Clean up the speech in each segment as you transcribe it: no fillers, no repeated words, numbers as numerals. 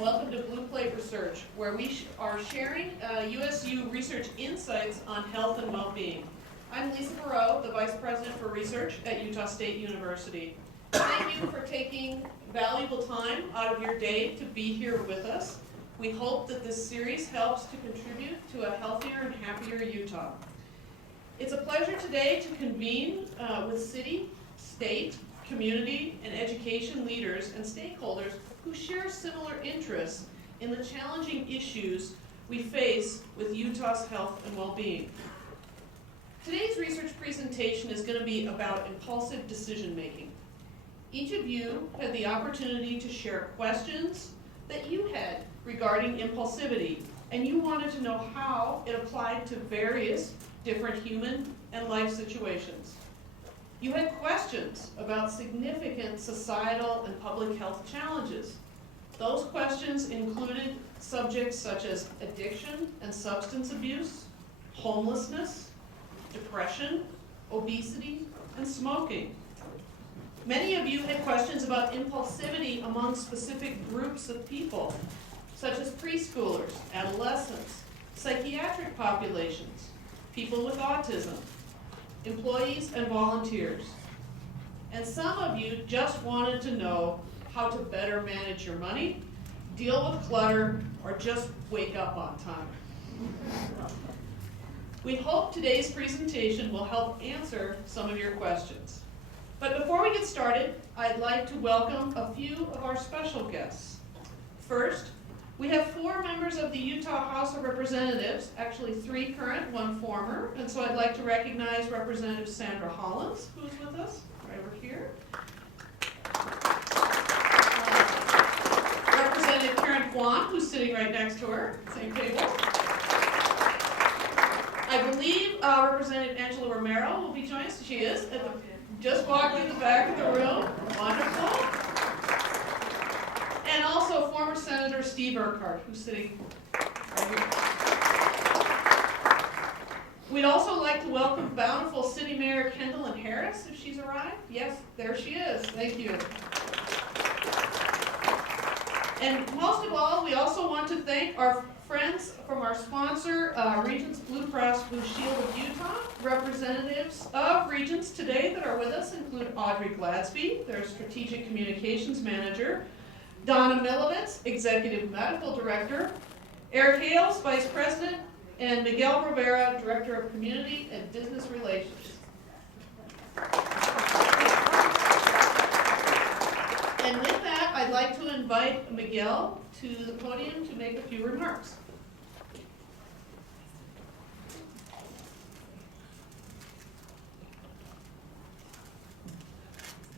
Welcome to Blue Plate Research, where we are sharing USU research insights on health and well-being. I'm Lisa Perot, the Vice President for Research at Utah State University. Thank you for taking valuable time out of your day to be here with us. We hope that this series helps to contribute to a healthier and happier Utah. It's a pleasure today to convene with city, state, community, and education leaders and stakeholders who share similar interests in the challenging issues we face with Utah's health and well-being. Today's research presentation is going to be about impulsive decision-making. Each of you had the opportunity to share questions that you had regarding impulsivity, and you wanted to know how it applied to various different human and life situations. You had questions about significant societal and public health challenges. Those questions included subjects such as addiction and substance abuse, homelessness, depression, obesity, and smoking. Many of you had questions about impulsivity among specific groups of people, such as preschoolers, adolescents, psychiatric populations, people with autism, employees and volunteers. And some of you just wanted to know how to better manage your money, deal with clutter, or just wake up on time. We hope today's presentation will help answer some of your questions. But before we get started, I'd like to welcome a few of our special guests. First, we have 4 members of the Utah House of Representatives, actually 3 current, 1 former, and so I'd like to recognize Representative Sandra Hollins, who's with us, right over here. Representative Karen Kwan, who's sitting right next to her, same table. I believe Representative Angela Romero will be joining us. She is, just walked in the back of the room. Wonderful. And also former Senator Steve Urquhart, who's sitting right here. We'd also like to welcome Bountiful City Mayor Kendall Harris, if she's arrived. Yes, there she is. Thank you. And most of all, we also want to thank our friends from our sponsor, Regents Blue Cross Blue Shield of Utah. Representatives of Regents today that are with us include Audrey Gladsby, their Strategic Communications Manager, Donna Milovitz, Executive Medical Director, Eric Hales, Vice President, and Miguel Rivera, Director of Community and Business Relations. And with that, I'd like to invite Miguel to the podium to make a few remarks.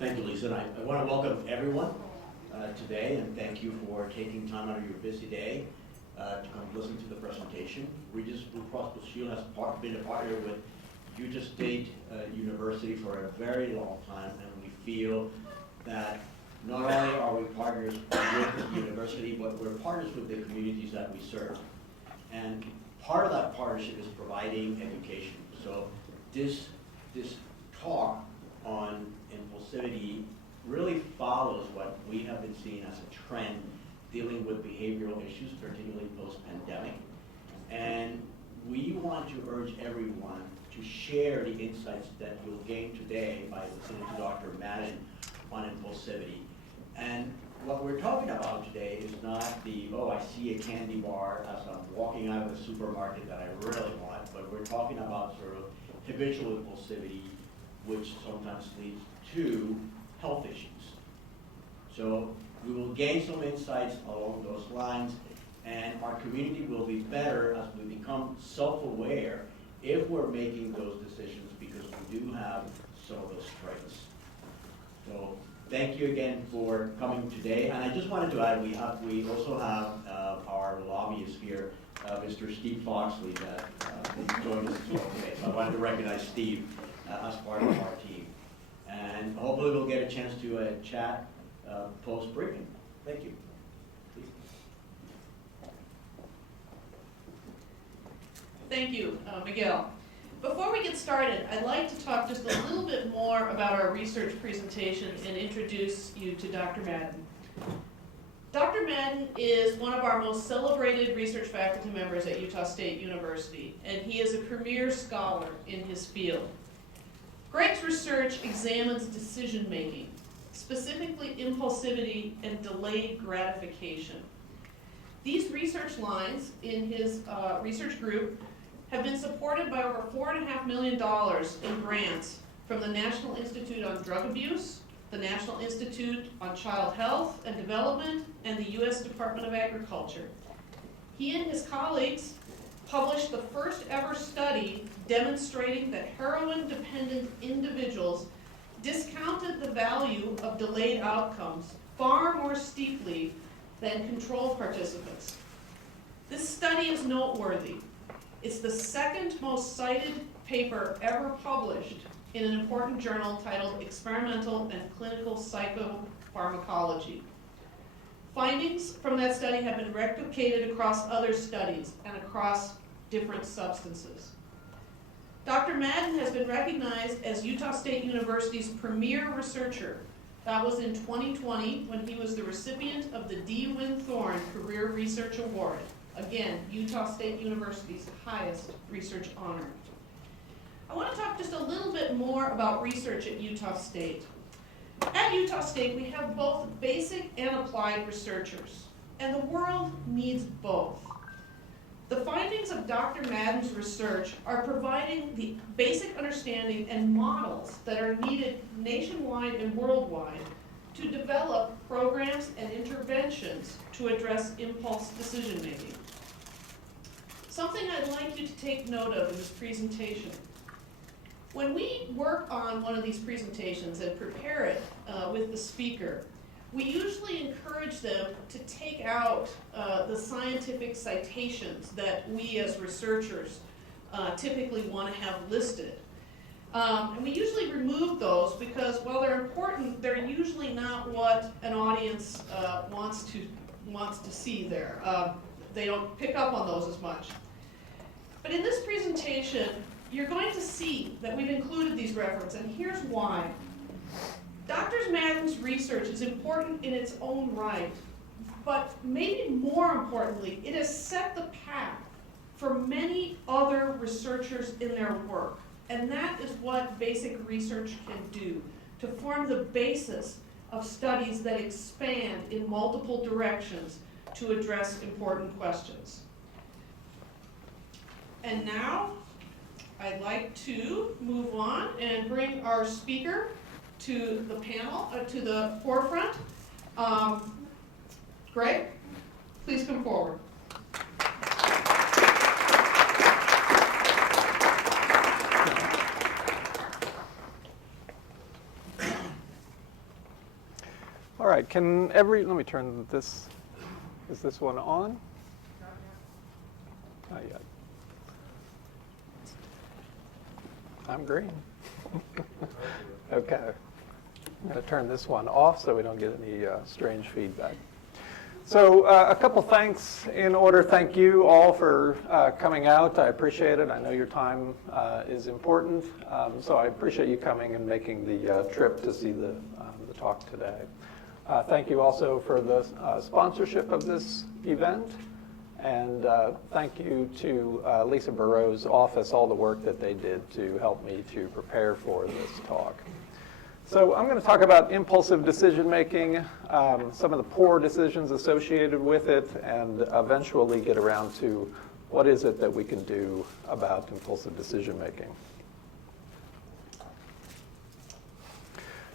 Thank you, Lisa. I want to welcome everyone today and thank you for taking time out of your busy day to come listen to the presentation. Regis Blue Cross Blue Shield has been a partner with Utah State University for a very long time, and we feel that not only are we partners with the university, but we're partners with the communities that we serve. And part of that partnership is providing education. So this talk on impulsivity really follows what we have been seeing as a trend dealing with behavioral issues, particularly post-pandemic. And we want to urge everyone to share the insights that you'll gain today by listening to Dr. Madden on impulsivity. And what we're talking about today is not the, oh, I see a candy bar as I'm walking out of the supermarket that I really want, but we're talking about sort of habitual impulsivity, which sometimes leads to health issues. So we will gain some insights along those lines, and our community will be better as we become self-aware if we're making those decisions, because we do have some of those traits. So thank you again for coming today. And I just wanted to add, we also have our lobbyist here, Mr. Steve Foxley, that joined us as well today. So I wanted to recognize Steve as part of our team. And hopefully we'll get a chance to chat post-briefing. Thank you. Please. Thank you, Miguel. Before we get started, I'd like to talk just a little bit more about our research presentation and introduce you to Dr. Madden. Dr. Madden is one of our most celebrated research faculty members at Utah State University, and he is a premier scholar in his field. Greg's research examines decision-making, specifically impulsivity and delayed gratification. These research lines in his research group have been supported by over $4.5 million in grants from the National Institute on Drug Abuse, the National Institute on Child Health and Development, and the U.S. Department of Agriculture. He and his colleagues published the first ever study demonstrating that heroin-dependent individuals discounted the value of delayed outcomes far more steeply than control participants. This study is noteworthy. It's the second most cited paper ever published in an important journal titled Experimental and Clinical Psychopharmacology. Findings from that study have been replicated across other studies and across different substances. Dr. Madden has been recognized as Utah State University's premier researcher. That was in 2020 when he was the recipient of the D. Wynn Thorne Career Research Award. Again, Utah State University's highest research honor. I want to talk just a little bit more about research at Utah State. At Utah State, we have both basic and applied researchers, and the world needs both. The findings of Dr. Madden's research are providing the basic understanding and models that are needed nationwide and worldwide to develop programs and interventions to address impulse decision-making. Something I'd like you to take note of in this presentation. When we work on one of these presentations and prepare it with the speaker, we usually encourage them to take out the scientific citations that we as researchers typically want to have listed. And we usually remove those because while they're important, they're usually not what an audience wants to see there. They don't pick up on those as much. But in this presentation, you're going to see that we've included these references, and here's why. Dr. Madden's research is important in its own right, but maybe more importantly, it has set the path for many other researchers in their work. And that is what basic research can do, to form the basis of studies that expand in multiple directions to address important questions. And now, I'd like to move on and bring our speaker to the panel, to the forefront. Greg, please come forward. All right, let me turn this, is this one on? Not yet. I'm green. Okay. I'm going to turn this one off so we don't get any strange feedback. So a couple thanks in order. Thank you all for coming out. I appreciate it. I know your time is important. So I appreciate you coming and making the trip to see the talk today. Thank you also for the sponsorship of this event. And thank you to Lisa Burrow's office, all the work that they did to help me to prepare for this talk. So I'm going to talk about impulsive decision-making, some of the poor decisions associated with it, and eventually get around to what is it that we can do about impulsive decision-making.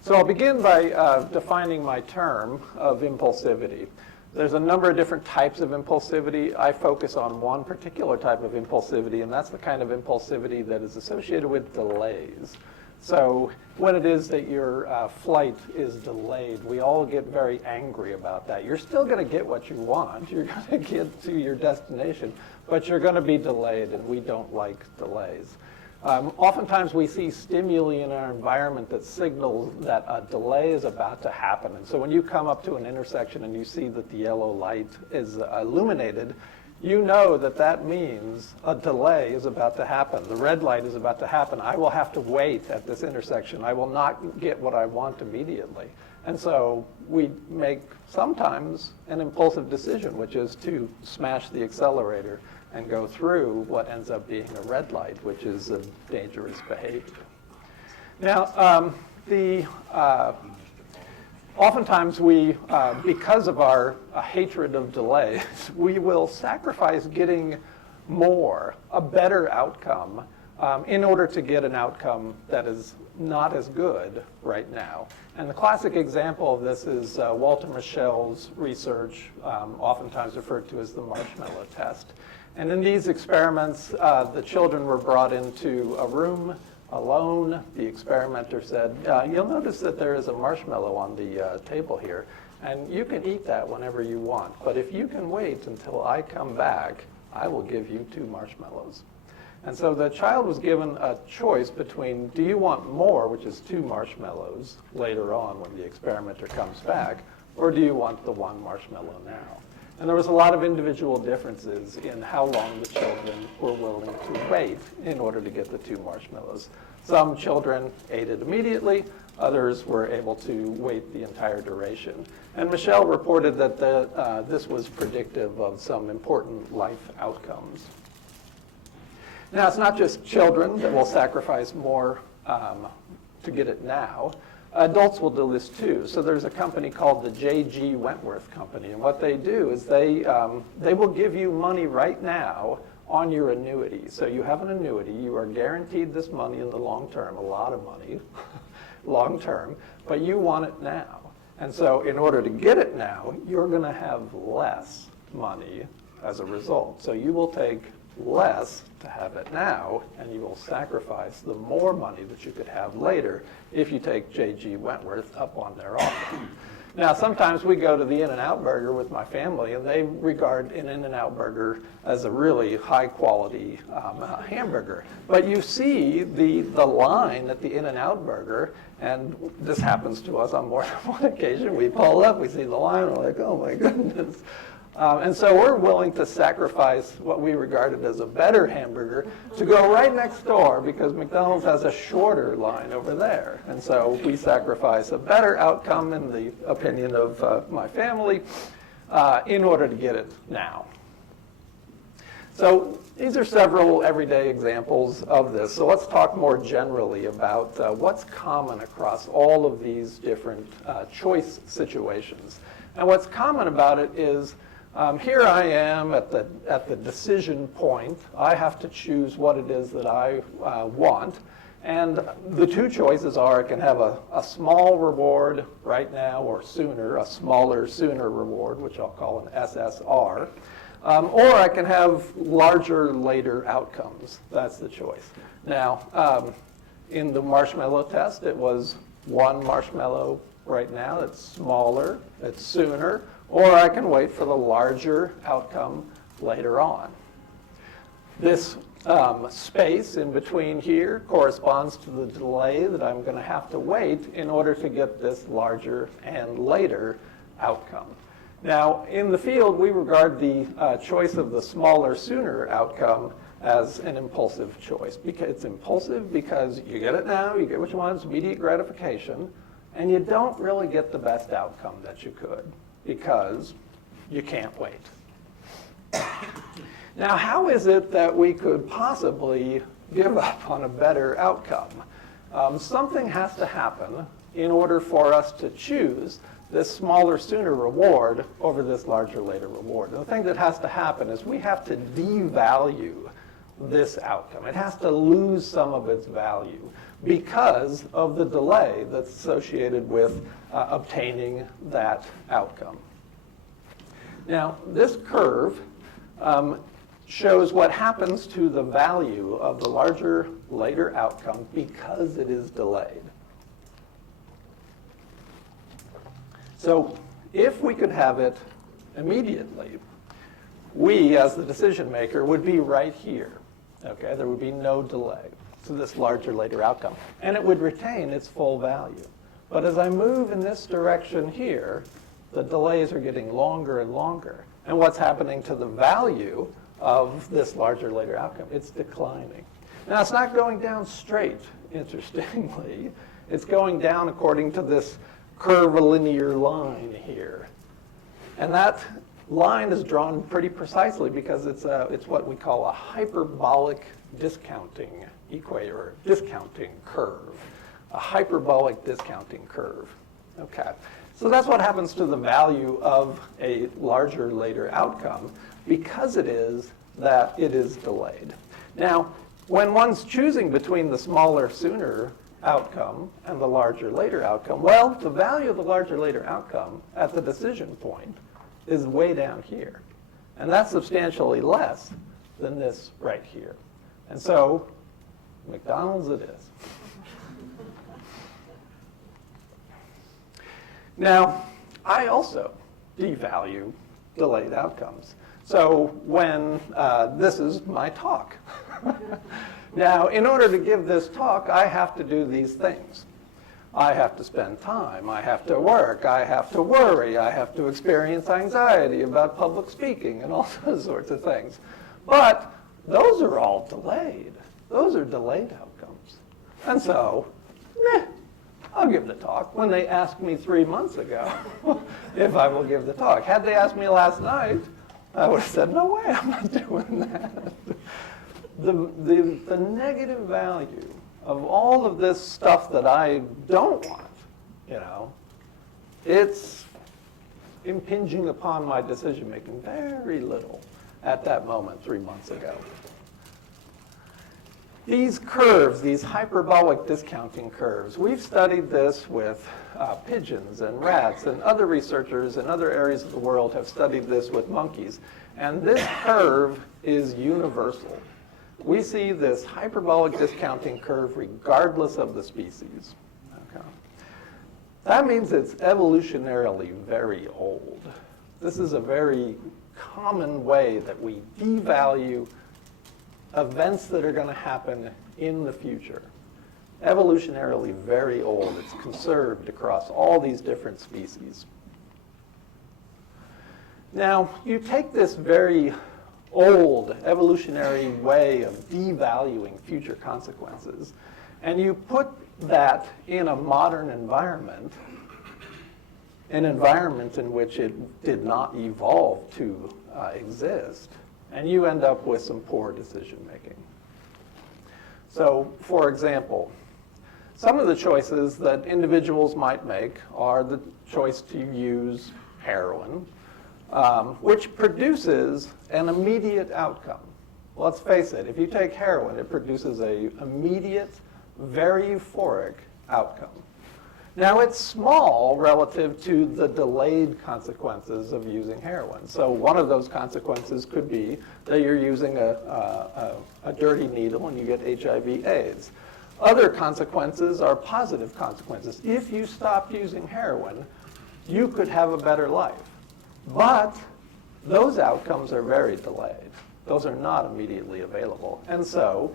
So I'll begin by defining my term of impulsivity. There's a number of different types of impulsivity. I focus on one particular type of impulsivity, and that's the kind of impulsivity that is associated with delays. So when it is that your flight is delayed, we all get very angry about that. You're still going to get what you want. You're going to get to your destination, but you're going to be delayed, and we don't like delays. Oftentimes we see stimuli in our environment that signal that a delay is about to happen. And so when you come up to an intersection and you see that the yellow light is illuminated, you know that that means a delay is about to happen. The red light is about to happen. I will have to wait at this intersection. I will not get what I want immediately. And so we make sometimes an impulsive decision, which is to smash the accelerator and go through what ends up being a red light, which is a dangerous behavior. Now, oftentimes we, because of our hatred of delays, we will sacrifice getting more, a better outcome, in order to get an outcome that is not as good right now. And the classic example of this is Walter Mischel's research, oftentimes referred to as the marshmallow test. And in these experiments, the children were brought into a room alone. The experimenter said, you'll notice that there is a marshmallow on the table here, and you can eat that whenever you want. But if you can wait until I come back, I will give you 2 marshmallows. And so the child was given a choice between, do you want more, which is 2 marshmallows later on when the experimenter comes back, or do you want the 1 marshmallow now? And there was a lot of individual differences in how long the children were willing to wait in order to get the 2 marshmallows. Some children ate it immediately, others were able to wait the entire duration. And Mischel reported that this was predictive of some important life outcomes. Now, it's not just children that will sacrifice more to get it now. Adults will do this too. So there's a company called the J.G. Wentworth Company, and what they do is they will give you money right now on your annuity. So you have an annuity, you are guaranteed this money in the long term, a lot of money, long term, but you want it now. And so in order to get it now, you're going to have less money as a result. So you will take less to have it now, and you will sacrifice the more money that you could have later if you take J.G. Wentworth up on their offer. Now, sometimes we go to the In-N-Out Burger with my family, and they regard an In-N-Out Burger as a really high-quality hamburger. But you see the line at the In-N-Out Burger, and this happens to us on more than one occasion. We pull up, we see the line, we're like, oh my goodness. And so we're willing to sacrifice what we regarded as a better hamburger to go right next door because McDonald's has a shorter line over there. And so we sacrifice a better outcome in the opinion of my family in order to get it now. So these are several everyday examples of this. So let's talk more generally about what's common across all of these different choice situations. And what's common about it is here I am at the decision point. I have to choose what it is that I want. And the 2 choices are I can have a small reward right now or sooner, a smaller, sooner reward, which I'll call an SSR. Or I can have larger, later outcomes. That's the choice. Now, in the marshmallow test, it was 1 marshmallow right now. It's smaller, it's sooner. Or I can wait for the larger outcome later on. This space in between here corresponds to the delay that I'm going to have to wait in order to get this larger and later outcome. Now, in the field, we regard the choice of the smaller, sooner outcome as an impulsive choice. Because it's impulsive because you get it now, you get what you want, it's immediate gratification, and you don't really get the best outcome that you could, because you can't wait. Now, how is it that we could possibly give up on a better outcome? Something has to happen in order for us to choose this smaller, sooner reward over this larger, later reward. And the thing that has to happen is we have to devalue this outcome. It has to lose some of its value because of the delay that's associated with obtaining that outcome. Now, this curve shows what happens to the value of the larger, later outcome because it is delayed. So if we could have it immediately, we, as the decision maker, would be right here. Okay, there would be no delay to this larger, later outcome, and it would retain its full value. But as I move in this direction here, the delays are getting longer and longer, And what's happening to the value of this larger later outcome? It's declining. Now, it's not going down straight, interestingly. It's going down according to this curvilinear line here. And that line is drawn pretty precisely because it's what we call a hyperbolic discounting equation, or discounting curve. A hyperbolic discounting curve. Okay. So that's what happens to the value of a larger later outcome because it is that it is delayed. Now, when one's choosing between the smaller sooner outcome and the larger later outcome, well, the value of the larger later outcome at the decision point is way down here. And that's substantially less than this right here. And so, McDonald's it is. Now, I also devalue delayed outcomes. So when this is my talk. Now, in order to give this talk, I have to do these things. I have to spend time, I have to work, I have to worry, I have to experience anxiety about public speaking and all those sorts of things. But those are all delayed. Those are delayed outcomes. And so, I'll give the talk. When they asked me 3 months ago if I will give the talk. Had they asked me last night, I would have said, no way, I'm not doing that. The negative value of all of this stuff that I don't want, it's impinging upon my decision making very little at that moment 3 months ago. These curves, these hyperbolic discounting curves, we've studied this with pigeons and rats, and other researchers in other areas of the world have studied this with monkeys. And this curve is universal. We see this hyperbolic discounting curve regardless of the species. Okay. That means it's evolutionarily very old. This is a very common way that we devalue events that are going to happen in the future. Evolutionarily very old. It's conserved across all these different species. Now, you take this very old evolutionary way of devaluing future consequences, and you put that in a modern environment, an environment in which it did not evolve to exist, and you end up with some poor decision making. So, for example, some of the choices that individuals might make are the choice to use heroin, which produces an immediate outcome. Let's face it, if you take heroin, it produces an immediate, very euphoric outcome. Now, it's small relative to the delayed consequences of using heroin. So one of those consequences could be that you're using a dirty needle and you get HIV/AIDS. Other consequences are positive consequences. If you stopped using heroin, you could have a better life. But those outcomes are very delayed. Those are not immediately available. And so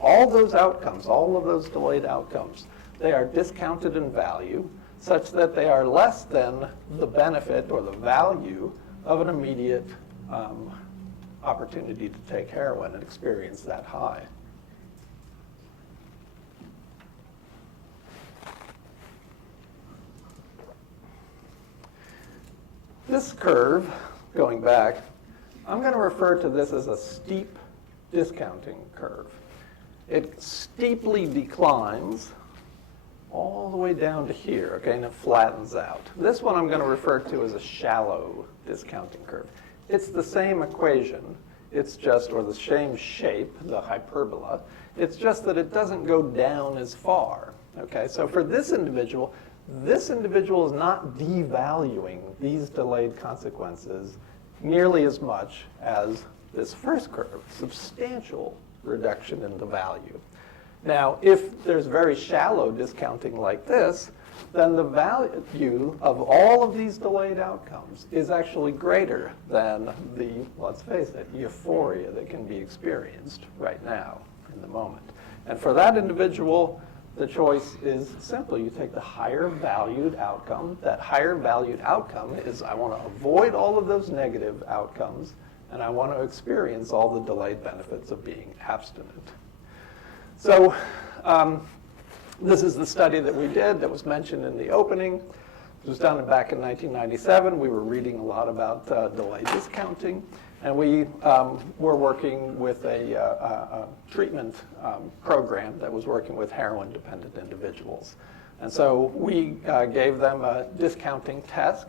all those outcomes, all of those delayed outcomes, they are discounted in value such that they are less than the benefit or the value of an immediate opportunity to take heroin and experience that high. This curve, going back, I'm going to refer to this as a steep discounting curve. It steeply declines all the way down to here, okay, and it flattens out. This one I'm going to refer to as a shallow discounting curve. It's the same equation, it's just, or the same shape, the hyperbola, it's just that it doesn't go down as far, okay? So for this individual is not devaluing these delayed consequences nearly as much as this first curve, substantial reduction in the value. Now, if there's very shallow discounting like this, then the value of all of these delayed outcomes is actually greater than the, let's face it, euphoria that can be experienced right now in the moment. And for that individual, the choice is simple. You take the higher valued outcome. That higher valued outcome is I want to avoid all of those negative outcomes, and I want to experience all the delayed benefits of being abstinent. So this is the study that we did that was mentioned in the opening. It was done back in 1997. We were reading a lot about delay discounting, and we were working with a treatment program that was working with heroin-dependent individuals. And so we gave them a discounting test,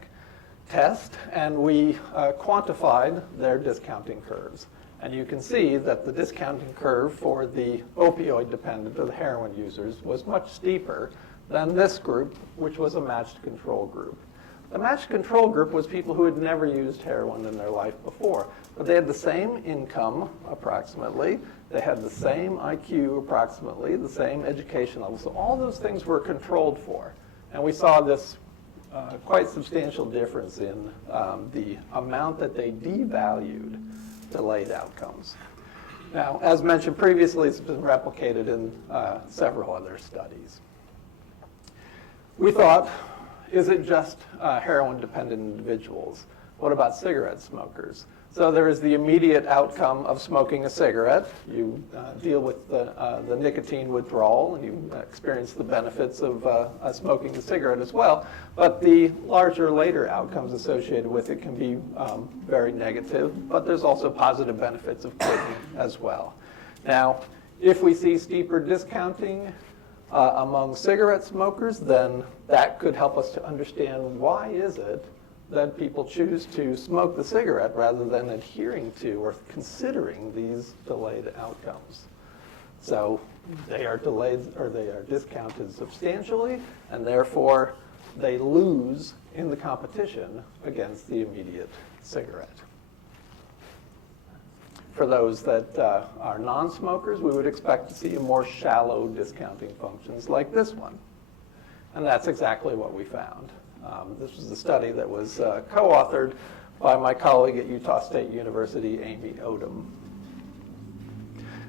and we quantified their discounting curves. And you can see that the discounting curve for the opioid-dependent or the heroin users was much steeper than this group, which was a matched control group. The matched control group was people who had never used heroin in their life before, but they had the same income, approximately. They had the same IQ, approximately, the same education level. So all those things were controlled for. And we saw this quite substantial difference in the amount that they devalued delayed outcomes. Now, as mentioned previously, it's been replicated in several other studies. We thought, is it just heroin-dependent individuals? What about cigarette smokers? So there is the immediate outcome of smoking a cigarette. You deal with the nicotine withdrawal, and you experience the benefits of smoking a cigarette as well. But the larger later outcomes associated with it can be very negative, but there's also positive benefits of quitting as well. Now, if we see steeper discounting among cigarette smokers, then that could help us to understand why is it that people choose to smoke the cigarette rather than adhering to or considering these delayed outcomes. So they are delayed or they are discounted substantially, and therefore they lose in the competition against the immediate cigarette. For those that are non-smokers, we would expect to see a more shallow discounting functions like this one. And that's exactly what we found. This was a study that was co-authored by my colleague at Utah State University, Amy Odom.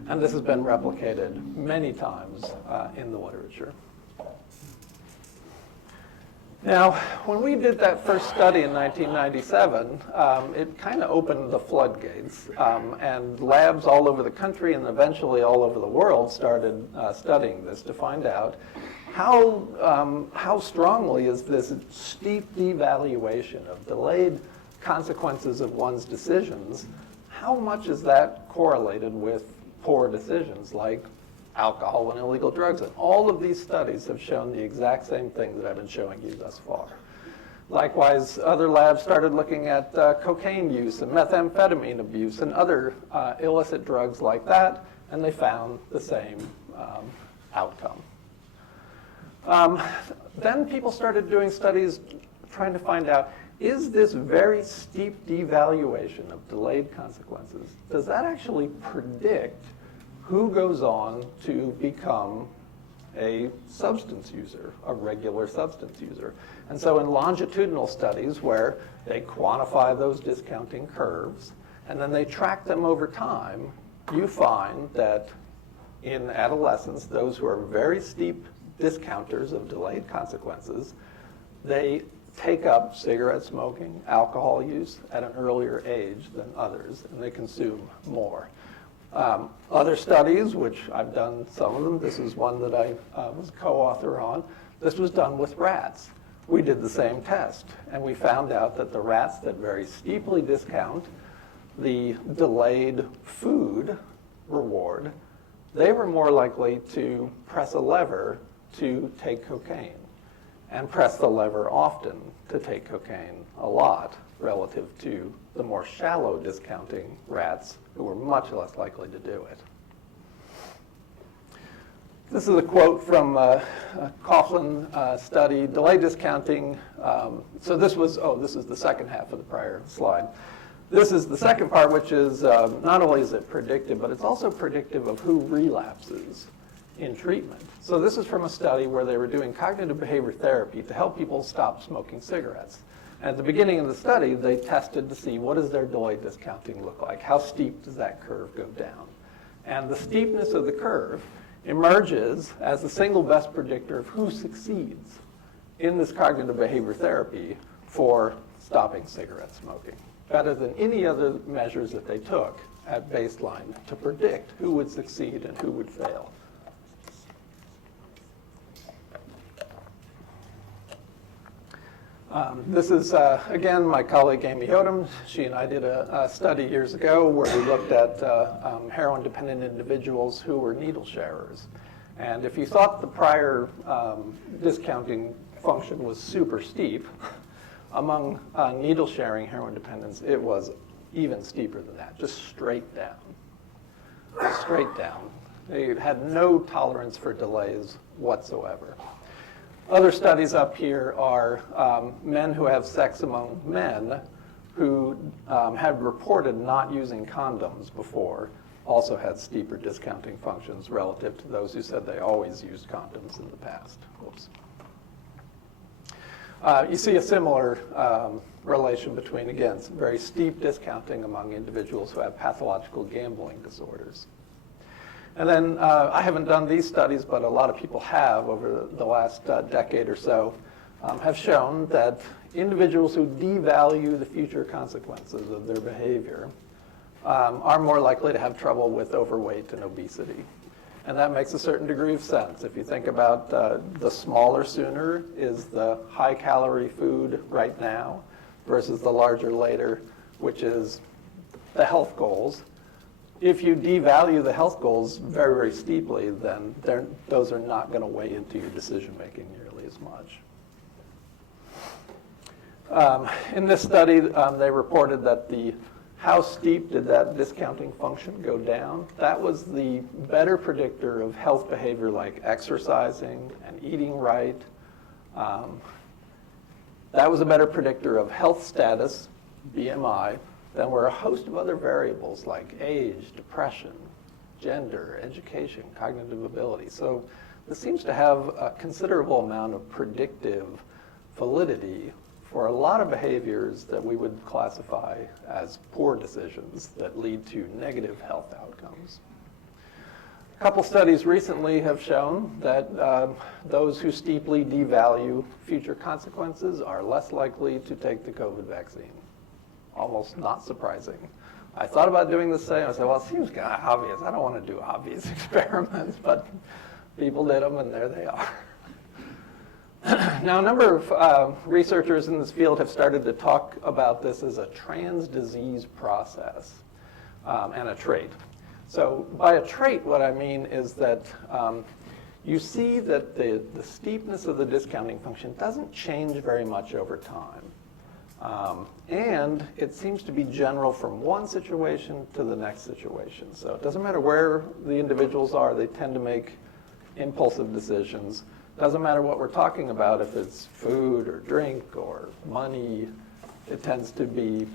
And this has been replicated many times in the literature. Now, when we did that first study in 1997, it kind of opened the floodgates, and labs all over the country and eventually all over the world started studying this to find out how strongly is this steep devaluation of delayed consequences of one's decisions, how much is that correlated with poor decisions like alcohol and illegal drugs? And all of these studies have shown the exact same thing that I've been showing you thus far. Likewise, other labs started looking at cocaine use and methamphetamine abuse and other illicit drugs like that, and they found the same outcome. Then people started doing studies trying to find out, is this very steep devaluation of delayed consequences, does that actually predict who goes on to become a substance user, a regular substance user? And so in longitudinal studies where they quantify those discounting curves and then they track them over time, you find that in adolescents, those who are very steep discounters of delayed consequences, they take up cigarette smoking, alcohol use at an earlier age than others, and they consume more. Other studies, which I've done some of them, this is one that I was co-author on, this was done with rats. We did the same test, and we found out that the rats that very steeply discount the delayed food reward, they were more likely to press a lever to take cocaine, and press the lever often to take cocaine a lot relative to the more shallow discounting rats who were much less likely to do it. This is a quote from a Coughlin study, delay discounting. So this is the second half of the prior slide. This is the second part, which is not only is it predictive, but it's also predictive of who relapses in treatment. So this is from a study where they were doing cognitive behavior therapy to help people stop smoking cigarettes. And at the beginning of the study, they tested to see what does their delay discounting look like? How steep does that curve go down? And the steepness of the curve emerges as the single best predictor of who succeeds in this cognitive behavior therapy for stopping cigarette smoking, better than any other measures that they took at baseline to predict who would succeed and who would fail. This is, again, my colleague Amy Odom. She and I did a study years ago where we looked at heroin-dependent individuals who were needle sharers. And if you thought the prior discounting function was super steep, among needle-sharing heroin dependents, it was even steeper than that, just straight down. Straight down. They had no tolerance for delays whatsoever. Other studies up here are men who have sex among men who had reported not using condoms before, also had steeper discounting functions relative to those who said they always used condoms in the past. Whoops. You see a similar relation between, again, some very steep discounting among individuals who have pathological gambling disorders. And then I haven't done these studies, but a lot of people have over the last decade or so, have shown that individuals who devalue the future consequences of their behavior are more likely to have trouble with overweight and obesity. And that makes a certain degree of sense. If you think about the smaller sooner is the high-calorie food right now versus the larger later, which is the health goals. If you devalue the health goals very, very steeply, then those are not going to weigh into your decision-making nearly as much. In this study, they reported that how steep did that discounting function go down? That was the better predictor of health behavior like exercising and eating right. That was a better predictor of health status, BMI, than were a host of other variables like age, depression, gender, education, cognitive ability. So this seems to have a considerable amount of predictive validity for a lot of behaviors that we would classify as poor decisions that lead to negative health outcomes. A couple studies recently have shown that those who steeply devalue future consequences are less likely to take the COVID vaccine. Almost not surprising. I thought about doing the same. I said, well, it seems kind of obvious. I don't want to do obvious experiments, but people did them, and there they are. Now, a number of researchers in this field have started to talk about this as a trans-disease process and a trait. So by a trait, what I mean is that you see that the steepness of the discounting function doesn't change very much over time. And it seems to be general from one situation to the next situation. So it doesn't matter where the individuals are, they tend to make impulsive decisions. Doesn't matter what we're talking about, if it's food or drink or money, it tends to be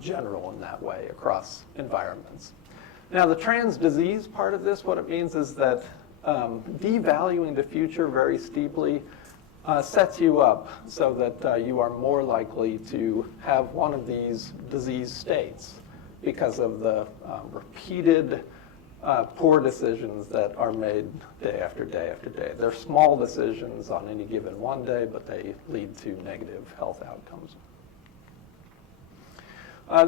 general in that way across environments. Now the trans disease part of this, what it means is that devaluing the future very steeply sets you up so that you are more likely to have one of these disease states because of the repeated poor decisions that are made day after day after day. They're small decisions on any given one day, but they lead to negative health outcomes.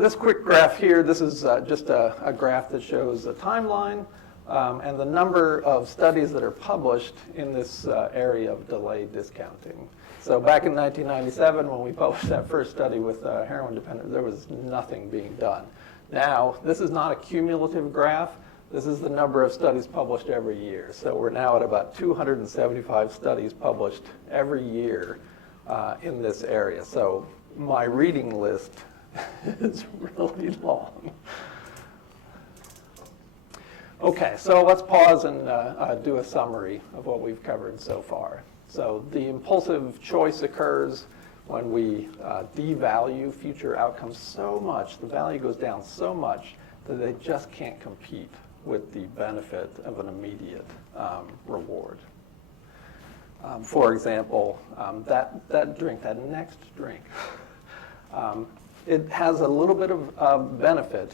This quick graph here, this is just a graph that shows a timeline and the number of studies that are published in this area of delayed discounting. So back in 1997, when we published that first study with heroin dependent, there was nothing being done. Now, this is not a cumulative graph. This is the number of studies published every year. So we're now at about 275 studies published every year in this area. So my reading list is really long. Okay, so let's pause and do a summary of what we've covered so far. So the impulsive choice occurs when we devalue future outcomes so much, the value goes down so much that they just can't compete with the benefit of an immediate reward. For example, that drink, that next drink, it has a little bit of benefit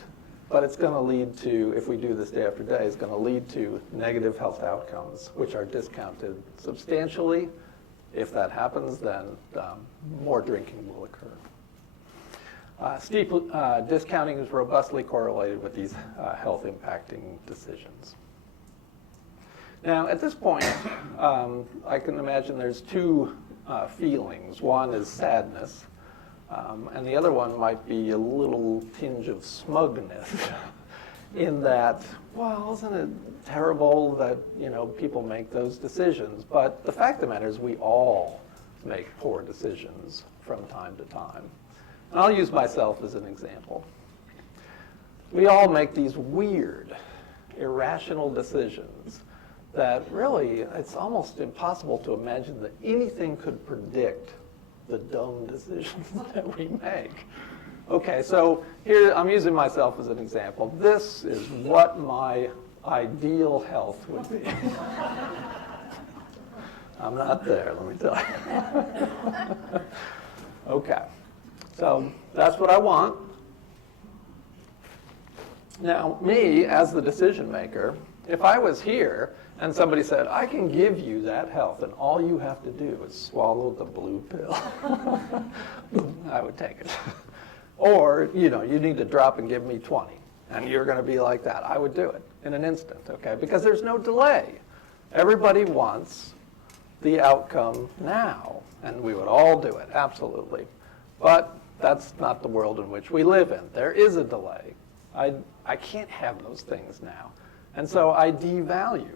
but it's going to lead to, if we do this day after day, it's going to lead to negative health outcomes, which are discounted substantially. If that happens, then more drinking will occur. Steep discounting is robustly correlated with these health impacting decisions. Now, at this point, I can imagine there's two feelings. One is sadness, and the other one might be a little tinge of smugness in that, well, isn't it terrible that, people make those decisions? But the fact of the matter is we all make poor decisions from time to time. And I'll use myself as an example. We all make these weird, irrational decisions that really, it's almost impossible to imagine that anything could predict the dumb decisions that we make. Okay, so here I'm using myself as an example. This is what my ideal health would be. I'm not there, let me tell you. Okay, so that's what I want. Now, me, as the decision maker, if I was here and somebody said, I can give you that health and all you have to do is swallow the blue pill, I would take it. Or, you need to drop and give me 20, and you're going to be like that. I would do it in an instant, okay? Because there's no delay. Everybody wants the outcome now, and we would all do it, absolutely. But that's not the world in which we live in. There is a delay. I can't have those things now. And so I devalue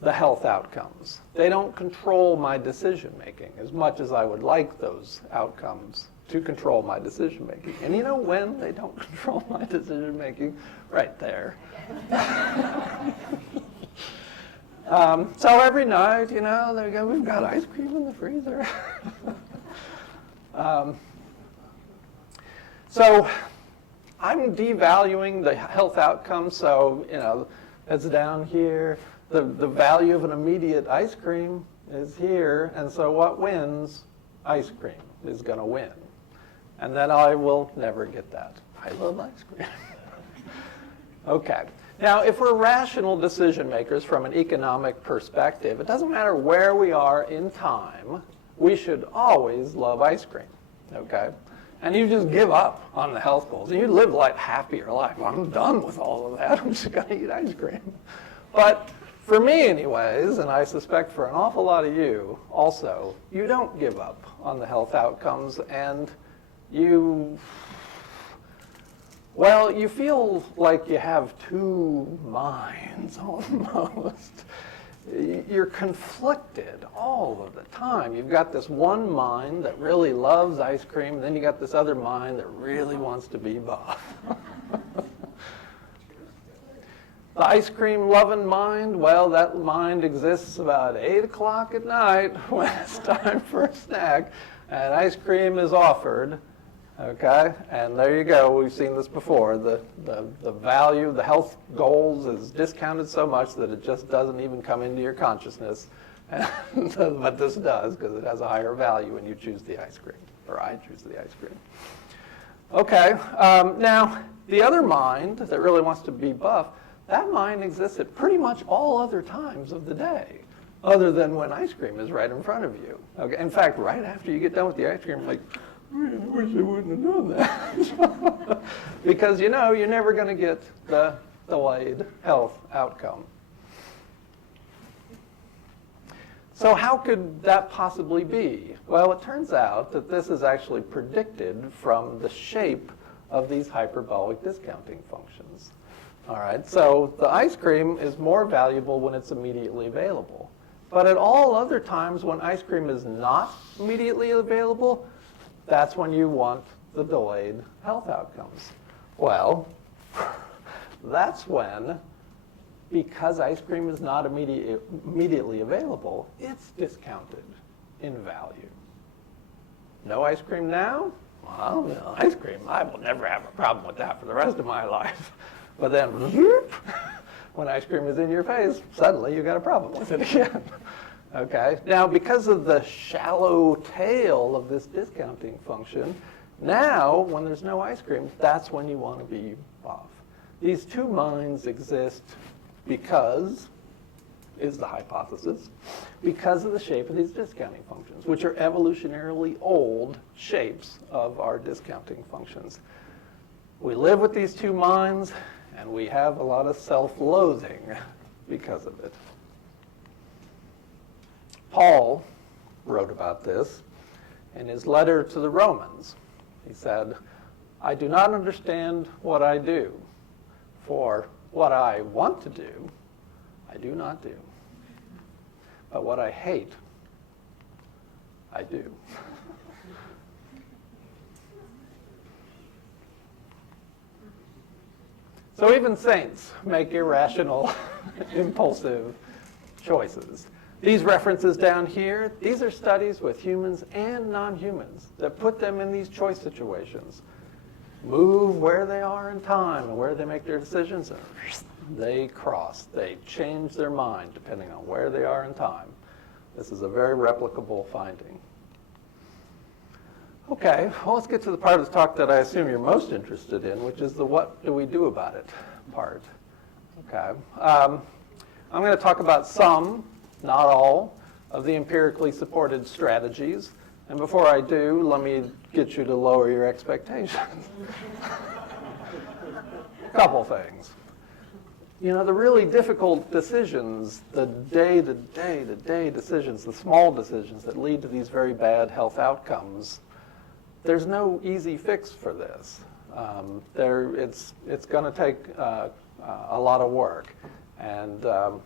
the health outcomes. They don't control my decision making as much as I would like those outcomes to control my decision making. And you know when they don't control my decision making? Right there. So every night, there we go, we've got ice cream in the freezer. So I'm devaluing the health outcomes, so, it's down here. The value of an immediate ice cream is here, and so what wins? Ice cream is going to win. And then I will never get that. I love ice cream. Okay. Now, if we're rational decision makers from an economic perspective, it doesn't matter where we are in time, we should always love ice cream, okay? And you just give up on the health goals, and you live like happier life. I'm done with all of that. I'm just going to eat ice cream. But for me anyways, and I suspect for an awful lot of you also, you don't give up on the health outcomes, and you feel like you have two minds almost. You're conflicted all of the time. You've got this one mind that really loves ice cream, and then you got this other mind that really wants to be buff. The ice cream loving mind, well, that mind exists about 8 o'clock at night when it's time for a snack, and ice cream is offered. Okay, and there you go. We've seen this before. The value, the health goals is discounted so much that it just doesn't even come into your consciousness. But this does, because it has a higher value when you choose the ice cream, or I choose the ice cream. Okay, now the other mind that really wants to be buff, that mind exists at pretty much all other times of the day, other than when ice cream is right in front of you. Okay, in fact, right after you get done with the ice cream, like, I wish I wouldn't have done that. Because you're never going to get the delayed health outcome. So how could that possibly be? Well, it turns out that this is actually predicted from the shape of these hyperbolic discounting functions. All right, so the ice cream is more valuable when it's immediately available. But at all other times when ice cream is not immediately available, that's when you want the delayed health outcomes. Well, that's when, because ice cream is not immediately available, it's discounted in value. No ice cream now? Well, ice cream, I will never have a problem with that for the rest of my life. But then, when ice cream is in your face, suddenly you've got a problem with it again. Okay, now because of the shallow tail of this discounting function, now when there's no ice cream, that's when you want to be off. These two minds exist because, is the hypothesis, because of the shape of these discounting functions, which are evolutionarily old shapes of our discounting functions. We live with these two minds, and we have a lot of self-loathing because of it. Paul wrote about this in his letter to the Romans. He said, "I do not understand what I do, for what I want to do, I do not do. But what I hate, I do." So even saints make irrational, impulsive choices. These references down here, these are studies with humans and non-humans that put them in these choice situations. Move where they are in time and where they make their decisions, and they cross. They change their mind depending on where they are in time. This is a very replicable finding. Okay, well, let's get to the part of the talk that I assume you're most interested in, which is the what do we do about it part. Okay, I'm going to talk about some, not all, of the empirically supported strategies. And before I do, let me get you to lower your expectations. A couple things. You know, the really difficult decisions, the day-to-day decisions, the small decisions that lead to these very bad health outcomes, there's no easy fix for this. It's going to take a lot of work. And well,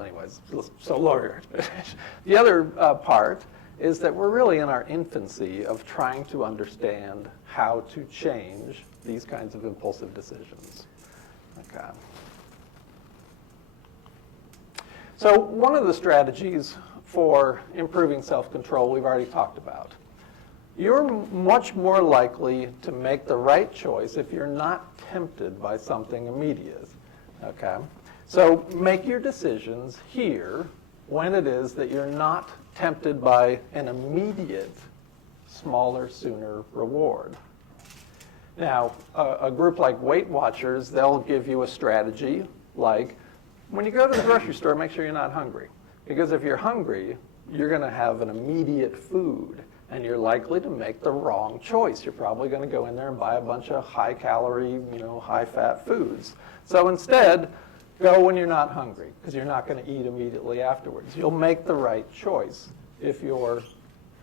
anyways, so lower your expectations. The other part is that we're really in our infancy of trying to understand how to change these kinds of impulsive decisions. Okay. So one of the strategies for improving self-control we've already talked about. You're much more likely to make the right choice if you're not tempted by something immediate. Okay? So make your decisions here when it is that you're not tempted by an immediate, smaller, sooner reward. Now, a group like Weight Watchers, they'll give you a strategy like, when you go to the grocery store, make sure you're not hungry. Because if you're hungry, you're going to have an immediate food, and you're likely to make the wrong choice. You're probably going to go in there and buy a bunch of high-calorie, high-fat foods. So instead, go when you're not hungry, because you're not going to eat immediately afterwards. You'll make the right choice if you're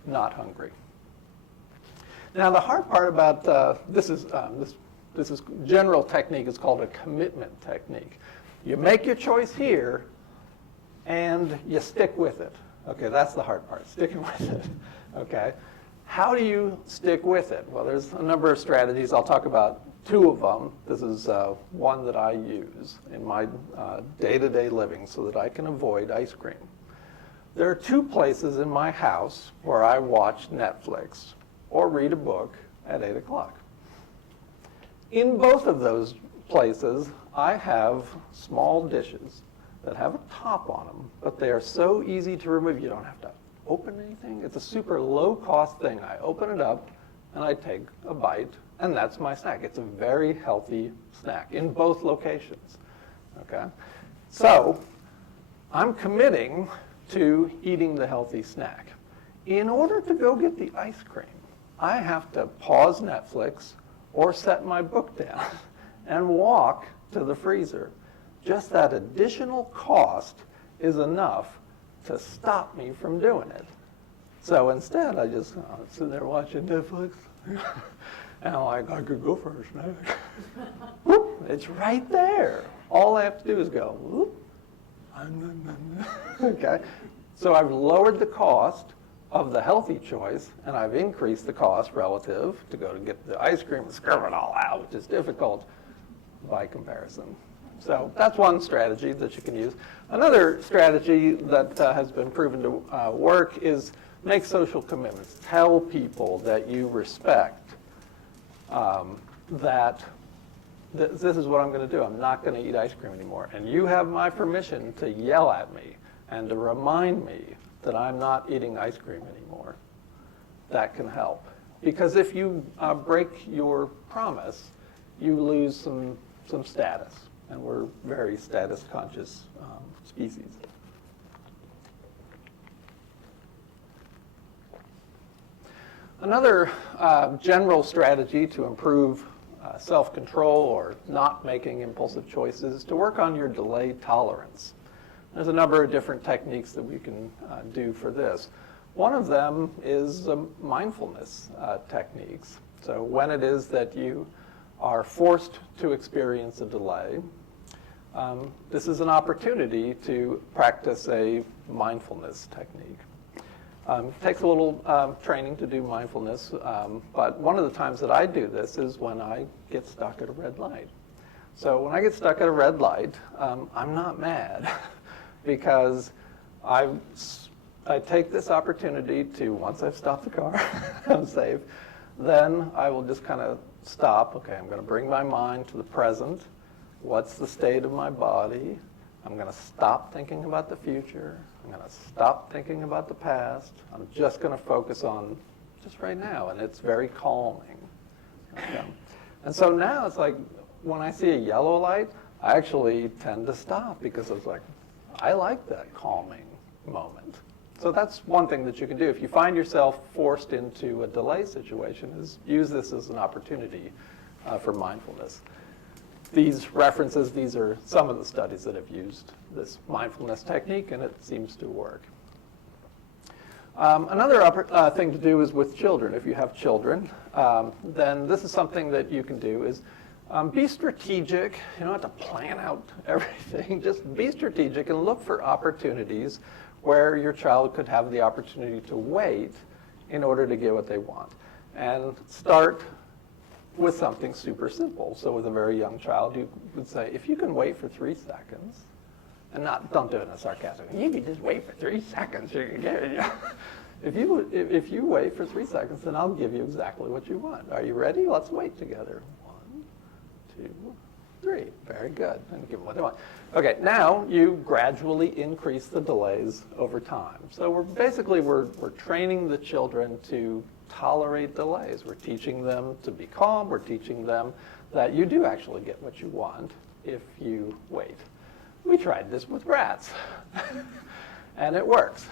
not hungry. Now, the hard part about this is general technique is called a commitment technique. You make your choice here, and you stick with it. Okay, that's the hard part, sticking with it. Okay, how do you stick with it? Well, there's a number of strategies. I'll talk about two of them. This is one that I use in my day-to-day living so that I can avoid ice cream. There are two places in my house where I watch Netflix or read a book at 8 o'clock. In both of those places, I have small dishes that have a top on them, but they are so easy to remove. You don't have to open anything. It's a super low-cost thing. I open it up, and I take a bite, and that's my snack. It's a very healthy snack in both locations. Okay? So I'm committing to eating the healthy snack. In order to go get the ice cream, I have to pause Netflix or set my book down and walk to the freezer. Just that additional cost is enough to stop me from doing it. So instead, I just sit there watching Netflix, and I'm like, I could go for a snack. Whoop, it's right there. All I have to do is go, whoop. Okay, so I've lowered the cost of the healthy choice, and I've increased the cost relative to go to get the ice cream and scrub it all out, which is difficult by comparison. So that's one strategy that you can use. Another strategy that has been proven to work is make social commitments. Tell people that you respect that this is what I'm going to do. I'm not going to eat ice cream anymore. And you have my permission to yell at me and to remind me that I'm not eating ice cream anymore. That can help. Because if you break your promise, you lose some some status. And we're very status conscious species. Another general strategy to improve self-control or not making impulsive choices is to work on your delay tolerance. There's a number of different techniques that we can do for this. One of them is mindfulness techniques. So when it is that you are forced to experience a delay, this is an opportunity to practice a mindfulness technique. It takes a little training to do mindfulness, but one of the times that I do this is when I get stuck at a red light. So when I get stuck at a red light, I'm not mad because I take this opportunity to, once I've stopped the car, I'm safe, then I will just kind of stop. Okay, I'm going to bring my mind to the present. What's the state of my body? I'm going to stop thinking about the future. I'm going to stop thinking about the past. I'm just going to focus on just right now, and it's very calming. Okay. And so now it's like when I see a yellow light, I actually tend to stop because it's like, I like that calming moment. So that's one thing that you can do. If you find yourself forced into a delay situation, is use this as an opportunity for mindfulness. These references, these are some of the studies that have used this mindfulness technique, and it seems to work. Another thing to do is with children. If you have children, then this is something that you can do is be strategic. You don't have to plan out everything. Just be strategic and look for opportunities where your child could have the opportunity to wait in order to get what they want. And start with something super simple. So with a very young child, you would say, if you can wait for 3 seconds, and don't do it in a sarcastic way, you can just wait for 3 seconds, you can get it. If you wait for 3 seconds, then I'll give you exactly what you want. Are you ready? Let's wait together. 1, 2, 3. Very good. And give them what they want. Okay, now you gradually increase the delays over time. So we're training the children to tolerate delays. We're teaching them to be calm. We're teaching them that you do actually get what you want if you wait. We tried this with rats, and it works.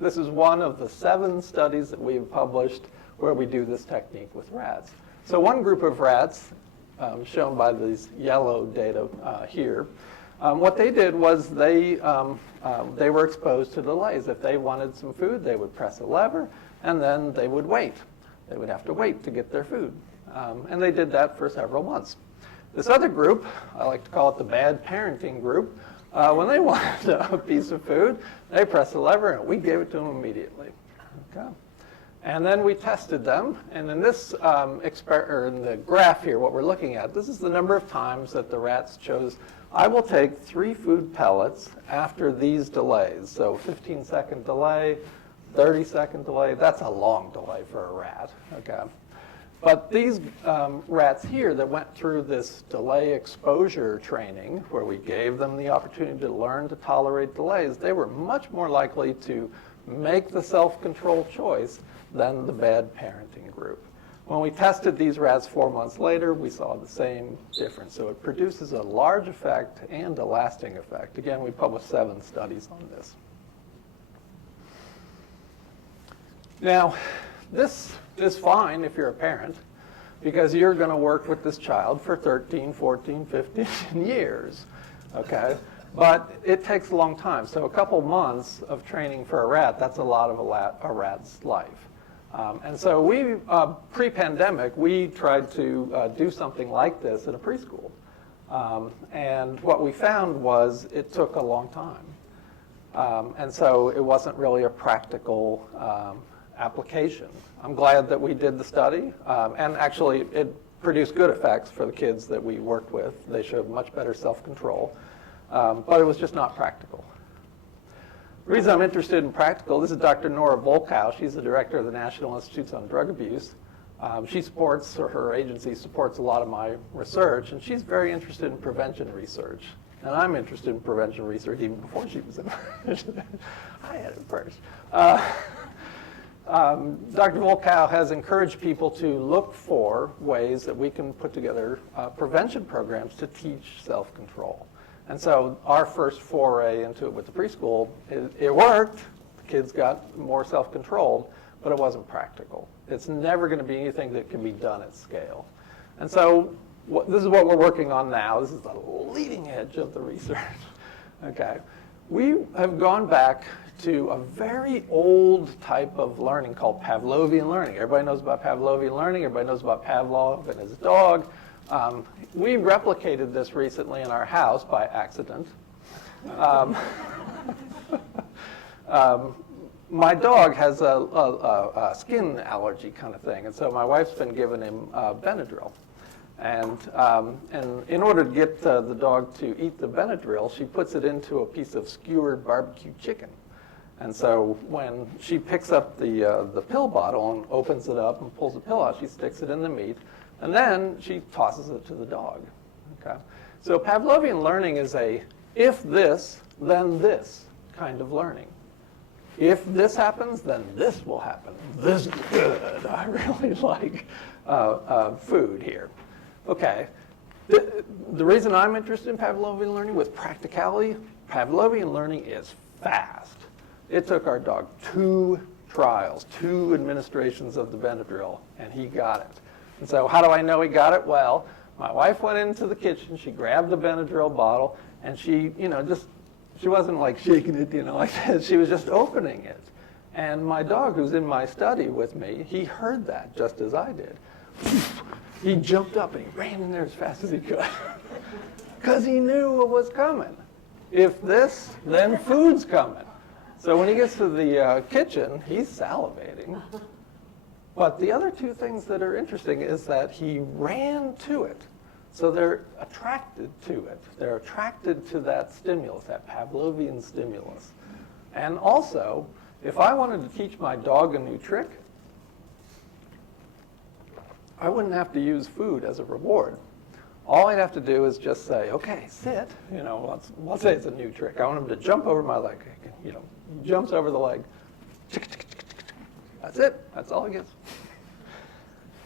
This is one of the 7 studies that we've published where we do this technique with rats. So one group of rats, shown by these yellow data here, what they did was they were exposed to delays. If they wanted some food, they would press a lever, and then they would wait. They would have to wait to get their food. And they did that for several months. This other group, I like to call it the bad parenting group, when they wanted a piece of food, they pressed a lever and we gave it to them immediately. Okay. And then we tested them, and in this in the graph here, what we're looking at, this is the number of times that the rats chose, I will take 3 food pellets after these delays. So 15-second delay, 30-second delay, that's a long delay for a rat, okay? But these rats here that went through this delay exposure training, where we gave them the opportunity to learn to tolerate delays, they were much more likely to make the self-control choice than the bad parenting group. When we tested these rats 4 months later, we saw the same difference. So it produces a large effect and a lasting effect. Again, we published 7 studies on this. Now, this is fine if you're a parent, because you're going to work with this child for 13, 14, 15 years, okay? But it takes a long time. So a couple months of training for a rat, that's a lot of a rat's life. And so we, pre-pandemic, we tried to do something like this in a preschool. And what we found was it took a long time. And so it wasn't really a practical application. I'm glad that we did the study, and actually it produced good effects for the kids that we worked with. They showed much better self-control, but it was just not practical. The reason I'm interested in practical, this is Dr. Nora Volkow. She's the director of the National Institutes on Drug Abuse. She supports, or her agency supports a lot of my research, and she's very interested in prevention research. And I'm interested in prevention research even before she was in. I had it first. Dr. Volkow has encouraged people to look for ways that we can put together prevention programs to teach self-control. And so our first foray into it with the preschool, it worked. The kids got more self-controlled, but it wasn't practical. It's never going to be anything that can be done at scale. And so this is what we're working on now. This is the leading edge of the research. Okay. We have gone back to a very old type of learning called Pavlovian learning. Everybody knows about Pavlovian learning. Everybody knows about Pavlov and his dog. We replicated this recently in our house by accident. My dog has a skin allergy kind of thing, and so my wife's been giving him Benadryl. And in order to get the dog to eat the Benadryl, she puts it into a piece of skewered barbecue chicken. And so when she picks up the pill bottle and opens it up and pulls the pill out, she sticks it in the meat, and then she tosses it to the dog. Okay? So Pavlovian learning is a if this, then this kind of learning. If this happens, then this will happen. This is good. I really like food here. Okay. The reason I'm interested in Pavlovian learning with practicality, Pavlovian learning is fast. It took our dog 2 trials, 2 administrations of the Benadryl, and he got it. And so how do I know he got it? Well, my wife went into the kitchen, she grabbed the Benadryl bottle, and she, she wasn't like shaking it, like that. She was just opening it. And my dog, who's in my study with me, he heard that just as I did. He jumped up and he ran in there as fast as he could because he knew what was coming. If this, then food's coming. So when he gets to the kitchen, he's salivating. But the other 2 things that are interesting is that he ran to it. So they're attracted to it. They're attracted to that stimulus, that Pavlovian stimulus. And also, if I wanted to teach my dog a new trick, I wouldn't have to use food as a reward. All I'd have to do is just say, okay, sit. Let's say it's a new trick. I want him to jump over my leg. He jumps over the leg. That's it. That's all he gets.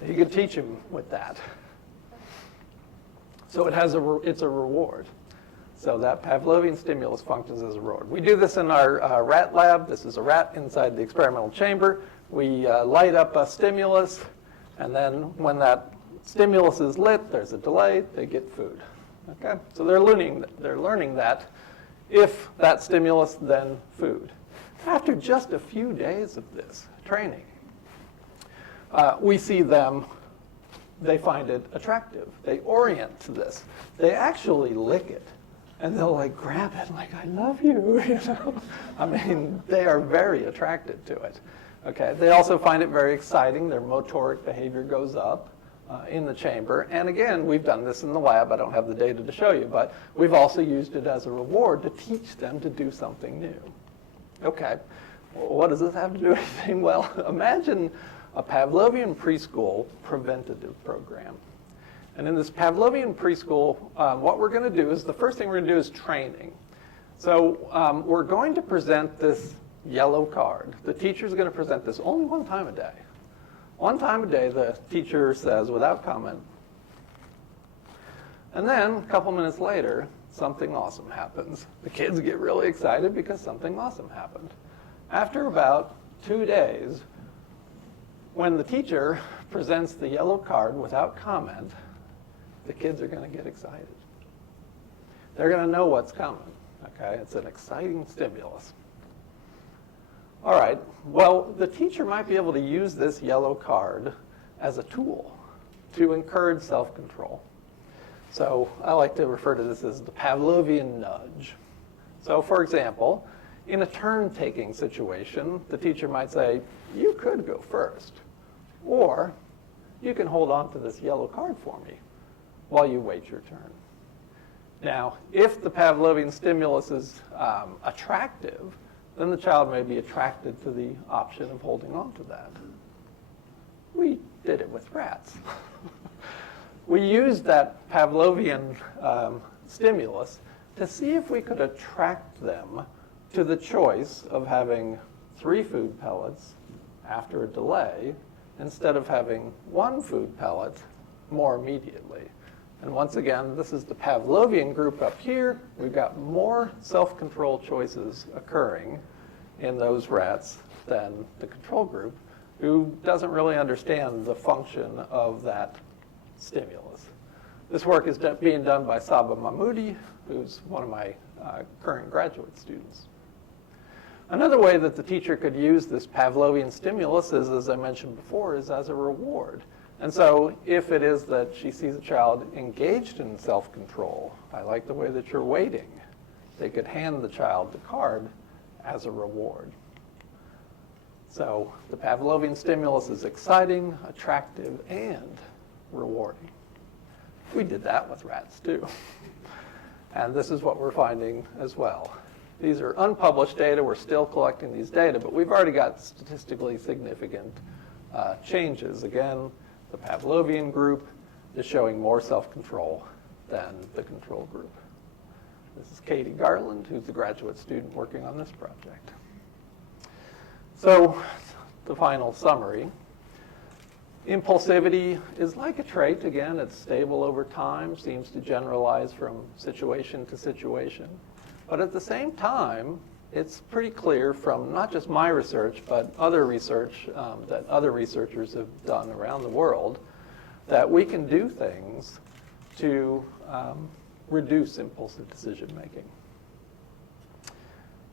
You could teach him with that. So it's a reward. So that Pavlovian stimulus functions as a reward. We do this in our rat lab. This is a rat inside the experimental chamber. We light up a stimulus, and then when that stimulus is lit, there's a delay, they get food. Okay? So they're learning that if that stimulus, then food. After just a few days of this training, we see them, they find it attractive. They orient to this. They actually lick it. And they'll grab it like, I love you, I mean, they are very attracted to it. Okay, they also find it very exciting. Their motoric behavior goes up in the chamber. And again, we've done this in the lab. I don't have the data to show you, but we've also used it as a reward to teach them to do something new. Okay, what does this have to do with anything? Well, imagine a Pavlovian preschool preventative program. And in this Pavlovian preschool, what we're going to do is, the first thing we're going to do is training. So we're going to present this yellow card. The teacher's going to present this only one time a day. One time a day, the teacher says, without comment. And then, a couple minutes later, something awesome happens. The kids get really excited because something awesome happened. After about 2 days, when the teacher presents the yellow card without comment, the kids are going to get excited. They're going to know what's coming. Okay, it's an exciting stimulus. All right, well, the teacher might be able to use this yellow card as a tool to encourage self-control. So I like to refer to this as the Pavlovian nudge. So for example, in a turn-taking situation, the teacher might say, you could go first, or you can hold on to this yellow card for me while you wait your turn. Now, if the Pavlovian stimulus is attractive, then the child may be attracted to the option of holding on to that. We did it with rats. We used that Pavlovian stimulus to see if we could attract them to the choice of having 3 food pellets after a delay instead of having one food pellet more immediately. And once again, this is the Pavlovian group up here. We've got more self-control choices occurring in those rats than the control group, who doesn't really understand the function of that stimulus. This work is being done by Saba Mahmoudi, who's one of my current graduate students. Another way that the teacher could use this Pavlovian stimulus is, as I mentioned before, is as a reward. And so if it is that she sees a child engaged in self-control, I like the way that you're waiting, they could hand the child the card as a reward. So the Pavlovian stimulus is exciting, attractive, and rewarding. We did that with rats too. And this is what we're finding as well. These are unpublished data. We're still collecting these data, but we've already got statistically significant changes. Again, the Pavlovian group is showing more self-control than the control group. This is Katie Garland, who's the graduate student working on this project. So the final summary. Impulsivity is like a trait. Again, it's stable over time, seems to generalize from situation to situation. But at the same time, it's pretty clear from not just my research, but other research that other researchers have done around the world, that we can do things to reduce impulsive decision making.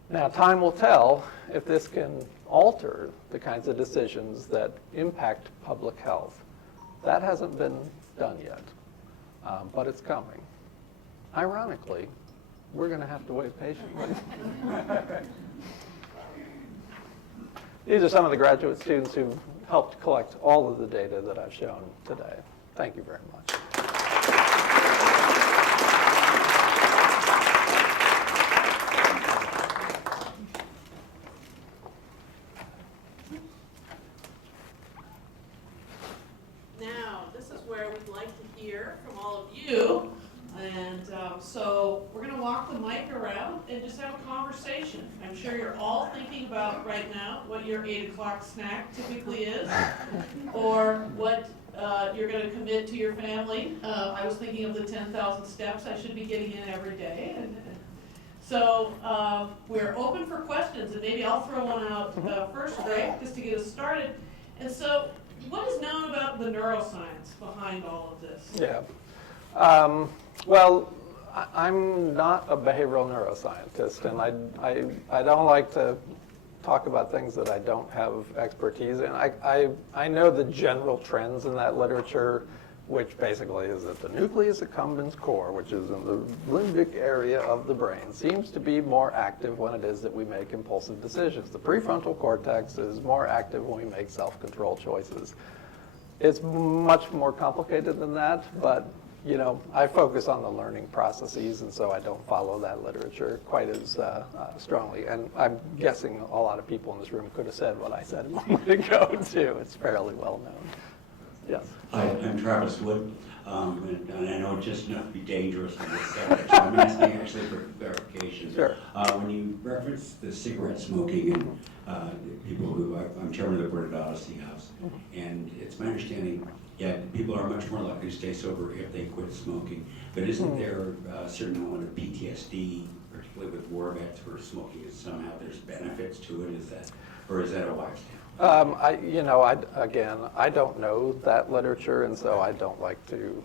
Now, time will tell if this can alter the kinds of decisions that impact public health. That hasn't been done yet, but it's coming. Ironically, we're going to have to wait patiently. These are some of the graduate students who helped collect all of the data that I've shown today. Thank you very much. Now, this is where we'd like to hear from all of you. And so we're going to walk the mic around and just have a conversation. I'm sure you're all thinking about right now what your 8 o'clock snack typically is, or what you're going to commit to your family. I was thinking of the 10,000 steps I should be getting in every day. So we're open for questions, and maybe I'll throw one out first, Greg, just to get us started. And so what is known about the neuroscience behind all of this? Yeah. Well, I'm not a behavioral neuroscientist, and I don't like to talk about things that I don't have expertise in. I know the general trends in that literature, which basically is that the nucleus accumbens core, which is in the limbic area of the brain, seems to be more active when it is that we make impulsive decisions. The prefrontal cortex is more active when we make self-control choices. It's much more complicated than that, but you know, I focus on the learning processes, and so I don't follow that literature quite as strongly. And I'm guessing a lot of people in this room could have said what I said a moment ago, too. It's fairly well known. Yes? Hi, I'm Travis Wood, and I know just enough to be dangerous in this subject, so I'm asking actually for verification. Sure. When you reference the cigarette smoking and people who, I'm chairman of the board of Odyssey House, and it's my understanding, yeah, people are much more likely to stay sober if they quit smoking. But isn't there a certain element of PTSD, particularly with war vets, where smoking is somehow there's benefits to it? Is that, or is that a wives' tale? I don't know that literature, and so I don't like to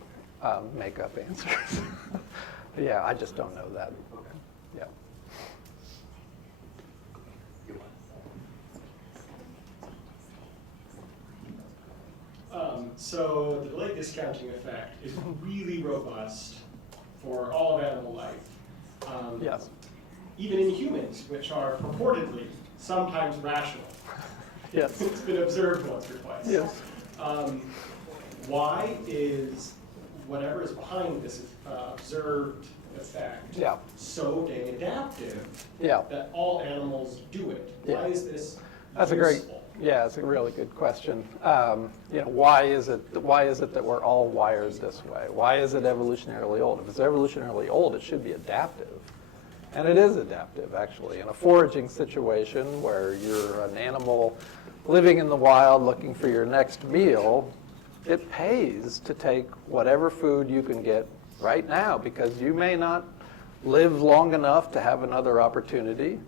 make up answers. Yeah, I just don't know that. Yeah. So the delayed discounting effect is really robust for all of animal life. Yes. Even in humans, which are purportedly sometimes rational. Yes. It's been observed once or twice. Yes. Why is whatever is behind this observed effect so dang adaptive that all animals do it? Why is this That's useful? It's a really good question. Why is it that we're all wired this way? Why is it evolutionarily old? If it's evolutionarily old, it should be adaptive. And it is adaptive, actually. In a foraging situation where you're an animal living in the wild looking for your next meal, it pays to take whatever food you can get right now, because you may not live long enough to have another opportunity.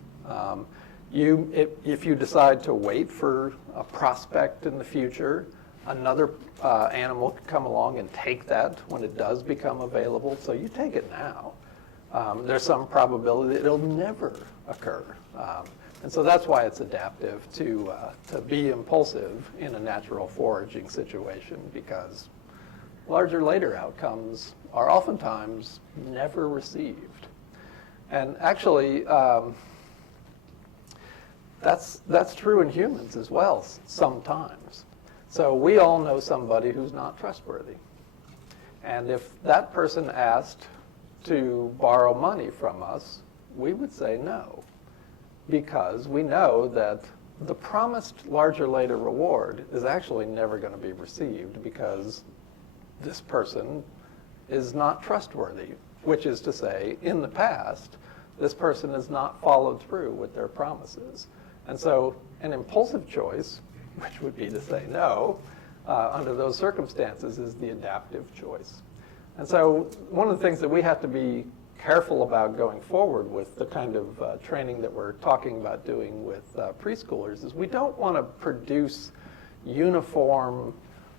If you decide to wait for a prospect in the future, another animal can come along and take that when it does become available. So you take it now. There's some probability that it'll never occur. And so that's why it's adaptive to be impulsive in a natural foraging situation, because larger later outcomes are oftentimes never received. And actually, that's true in humans as well sometimes. So we all know somebody who's not trustworthy. And if that person asked to borrow money from us, we would say no, because we know that the promised larger later reward is actually never going to be received, because this person is not trustworthy, which is to say, in the past, this person has not followed through with their promises. And so an impulsive choice, which would be to say no, under those circumstances, is the adaptive choice. And so one of the things that we have to be careful about going forward with the kind of training that we're talking about doing with preschoolers is we don't want to produce uniform,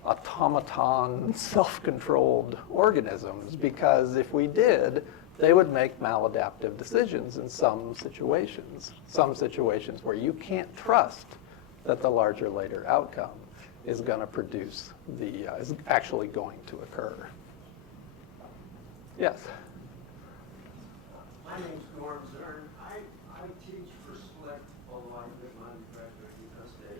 automaton, self-controlled organisms, because if we did, they would make maladaptive decisions in some situations where you can't trust that the larger later outcome is going to produce is actually going to occur. Yes? My name's Norm Zern. I teach for SLIC, although I'm a graduate at Utah State.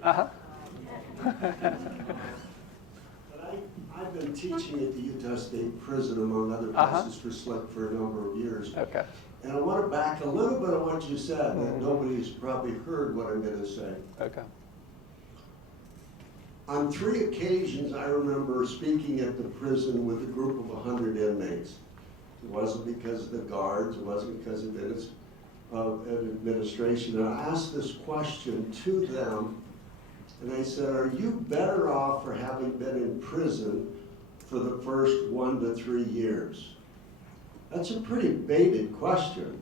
But I've been teaching at the Utah State Prison, among other places, for SLIC for a number of years. Okay. And I want to back a little bit on what you said, that nobody's probably heard what I'm going to say. Okay. On 3 occasions, I remember speaking at the prison with a group of 100 inmates. It wasn't because of the guards, it wasn't because of administration. And I asked this question to them, and I said, are you better off for having been in prison for the first 1 to 3 years? That's a pretty baited question,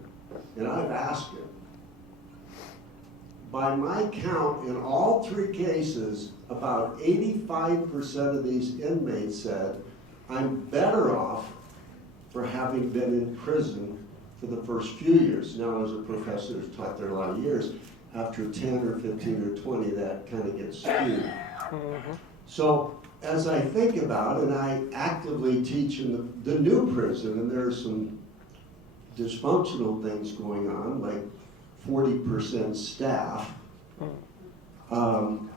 and I've asked it. By my count, in all 3 cases, about 85% of these inmates said, I'm better off for having been in prison for the first few years. Now, as a professor who's taught there a lot of years, after 10 or 15 or 20, that kind of gets skewed. So, as I think about, and I actively teach in the new prison, and there are some dysfunctional things going on, like 40% staff. And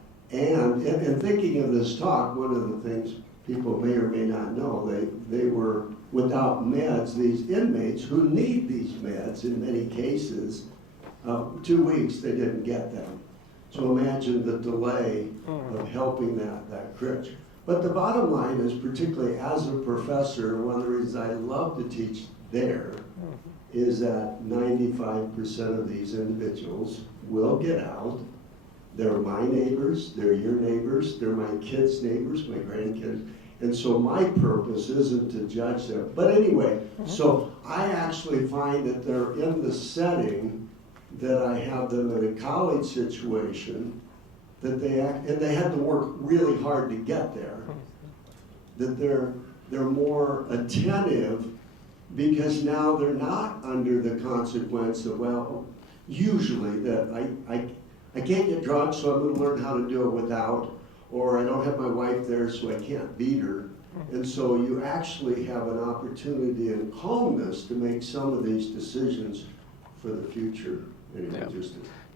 thinking of this talk, one of the things people may or may not know, they were without meds, these inmates who need these meds in many cases. 2 weeks they didn't get them. So imagine the delay of helping that crutch. But the bottom line is, particularly as a professor, one of the reasons I love to teach there is that 95% of these individuals will get out. They're my neighbors, they're your neighbors, they're my kids' neighbors, my grandkids. And so my purpose isn't to judge them. But anyway, so I actually find that they're in the setting that I have them in a college situation, that and they had to work really hard to get there, that they're more attentive, because now they're not under the consequence of, well, usually that I can't get drunk, so I'm going to learn how to do it without, or I don't have my wife there, so I can't beat her. And so you actually have an opportunity and calmness to make some of these decisions for the future. Anyway,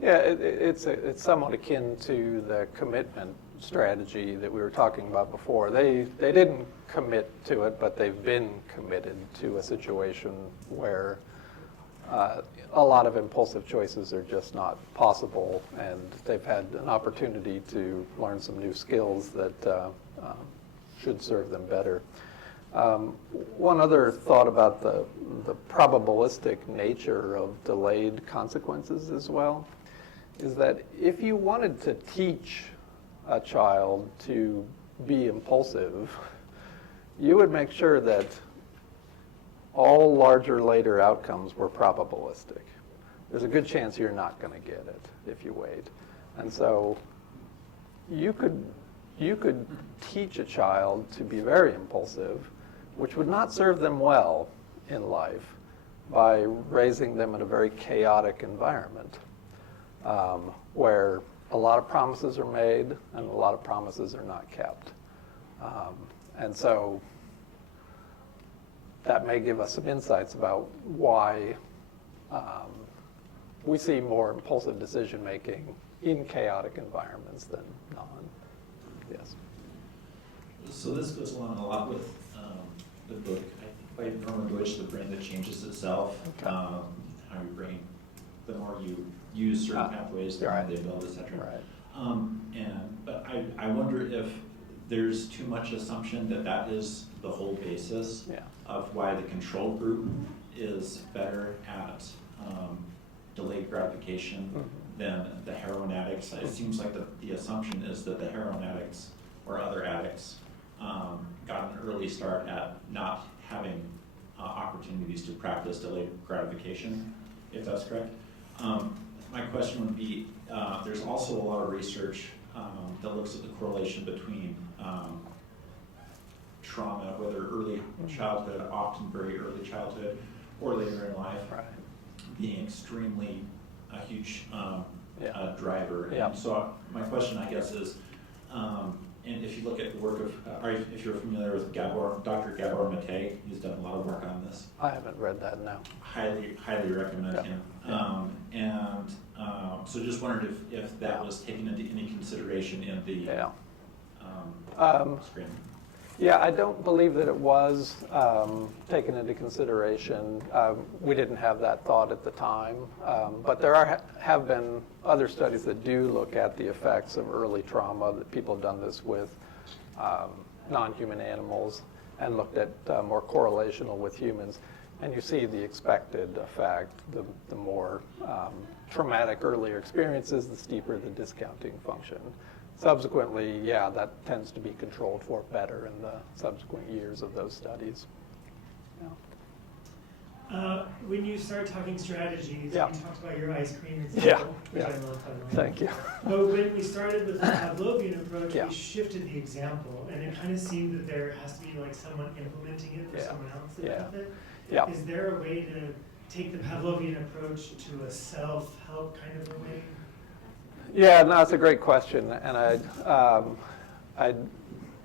it's somewhat akin to the commitment strategy that we were talking about before. They didn't commit to it, but they've been committed to a situation where a lot of impulsive choices are just not possible, and they've had an opportunity to learn some new skills that should serve them better. One other thought about the probabilistic nature of delayed consequences as well is that if you wanted to teach a child to be impulsive, you would make sure that all larger later outcomes were probabilistic. There's a good chance you're not going to get it if you wait. And so you could teach a child to be very impulsive, which would not serve them well in life, by raising them in a very chaotic environment where a lot of promises are made and a lot of promises are not kept. And so that may give us some insights about why we see more impulsive decision making in chaotic environments than non. Yes. So this goes along a lot with the book by Norman Deutsch, The Brain That Changes Itself. Okay. How your brain, the more you use certain pathways, the more they build, et cetera. Right. But I wonder if there's too much assumption that that is the whole basis of why the control group is better at delayed gratification than the heroin addicts. It seems like the assumption is that the heroin addicts or other addicts got an early start at not having opportunities to practice delayed gratification, if that's correct. My question would be, there's also a lot of research that looks at the correlation between trauma, whether early childhood, often very early childhood, or later in life, being extremely a huge driver. Yeah. And so my question, I guess, is, and if you look at the work of, or if you're familiar with Dr. Gabor Mate, he's done a lot of work on this. I haven't read that, no. Highly recommend him. So just wondered if that was taken into any consideration in the screen. Yeah, I don't believe that it was taken into consideration. We didn't have that thought at the time, but there have been other studies that do look at the effects of early trauma. That people have done this with non-human animals and looked at more correlational with humans. And you see the expected effect. The more traumatic earlier experiences, the steeper the discounting function. Subsequently, that tends to be controlled for better in the subsequent years of those studies. When you start talking strategies, you talked about your ice cream example, which I love, by the way. Thank you. But when we started with the Pavlovian approach, we shifted the example, and it kind of seemed that there has to be like someone implementing it for someone else to benefit. Is there a way to take the Pavlovian approach to a self-help kind of a way? Yeah, no, it's a great question, and I'd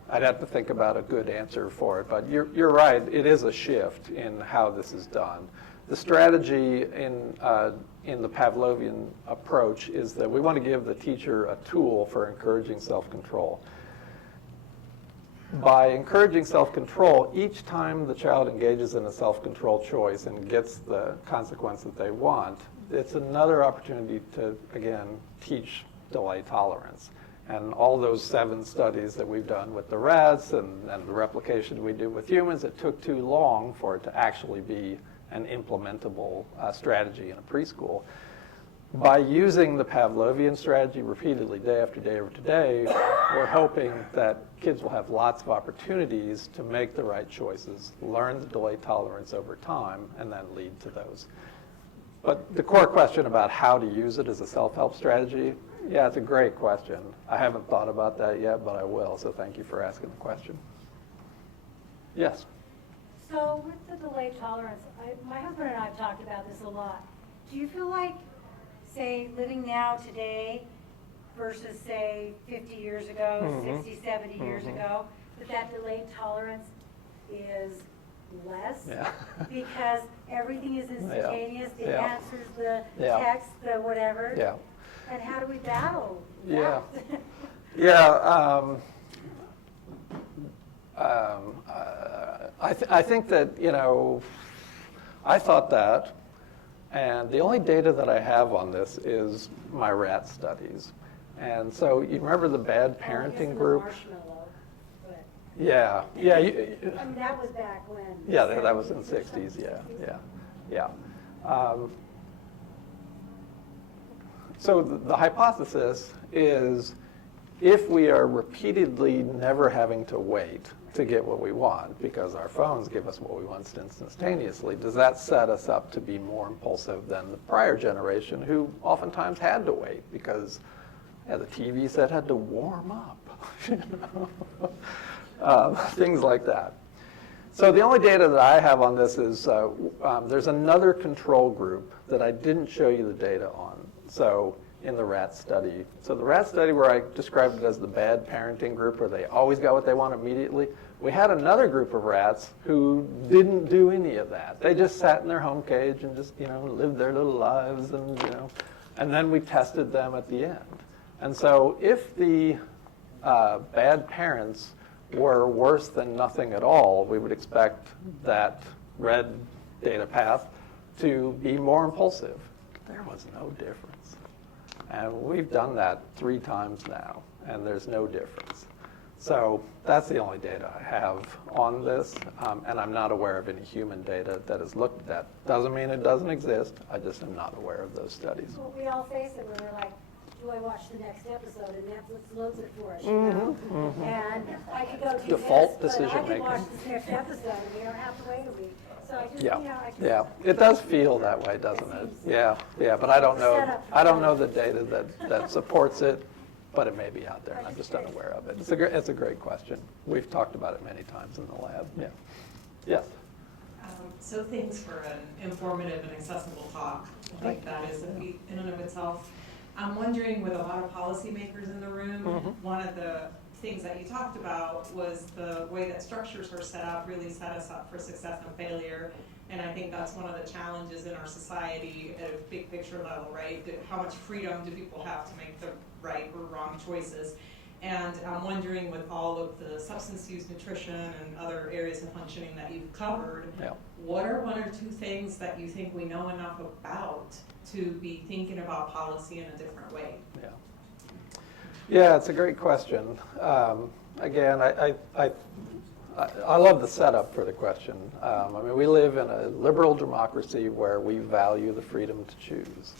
have to think about a good answer for it. But you're right; it is a shift in how this is done. The strategy in the Pavlovian approach is that we want to give the teacher a tool for encouraging self-control. By encouraging self-control, each time the child engages in a self-control choice and gets the consequence that they want, it's another opportunity to, again, teach delay tolerance. And all those 7 studies that we've done with the rats and the replication we do with humans, it took too long for it to actually be an implementable strategy in a preschool. By using the Pavlovian strategy repeatedly, day after day after day, we're hoping that kids will have lots of opportunities to make the right choices, learn the delay tolerance over time, and then lead to those. But the core question about how to use it as a self-help strategy, it's a great question. I haven't thought about that yet, but I will, so thank you for asking the question. Yes? So with the delay tolerance, my husband and I have talked about this a lot. Do you feel like, say, living now today versus, say, 50 years ago, 60, 70 years ago, that delayed tolerance is less because everything is instantaneous, the answers, the text, the whatever. And how do we battle that? I think that, I thought that, and the only data that I have on this is my rat studies. And so you remember the bad parenting group? Yeah. I mean, that was back when. Yeah, that was in the 60s, yeah. So the hypothesis is if we are repeatedly never having to wait to get what we want because our phones give us what we want instantaneously, does that set us up to be more impulsive than the prior generation who oftentimes had to wait because the TV set had to warm up, things like that. So the only data that I have on this is there's another control group that I didn't show you the data on. So in the rat study. So the rat study where I described it as the bad parenting group where they always got what they want immediately, we had another group of rats who didn't do any of that. They just sat in their home cage and just, lived their little lives and then we tested them at the end. And so if the bad parents were worse than nothing at all, we would expect that red data path to be more impulsive. There was no difference. And we've done that 3 times now, and there's no difference. So that's the only data I have on this, and I'm not aware of any human data that is looked at that. Doesn't mean it doesn't exist, I just am not aware of those studies. Well, we all face it when we're like, do I watch the next episode? And Netflix loads it for us, you know? And I could go do Default this, but I decision could watch making. this next episode, and we don't have to wait a week. So I just, Yeah, I just, yeah, it does feel that way, doesn't it? Yeah, but I don't know the data that supports it, but it may be out there, and I'm just unaware of it. It's a great question. We've talked about it many times in the lab. Yeah. Yes. So thanks for an informative and accessible talk. I think that is a feat in and of itself. I'm wondering, with a lot of policymakers in the room, one of the things that you talked about was the way that structures are set up really set us up for success and failure. And I think that's one of the challenges in our society at a big picture level, right? How much freedom do people have to make the right or wrong choices? And I'm wondering, with all of the substance use, nutrition, and other areas of functioning that you've covered, what are 1 or 2 things that you think we know enough about to be thinking about policy in a different way? Yeah, it's a great question. Again, I love the setup for the question. I mean, we live in a liberal democracy where we value the freedom to choose.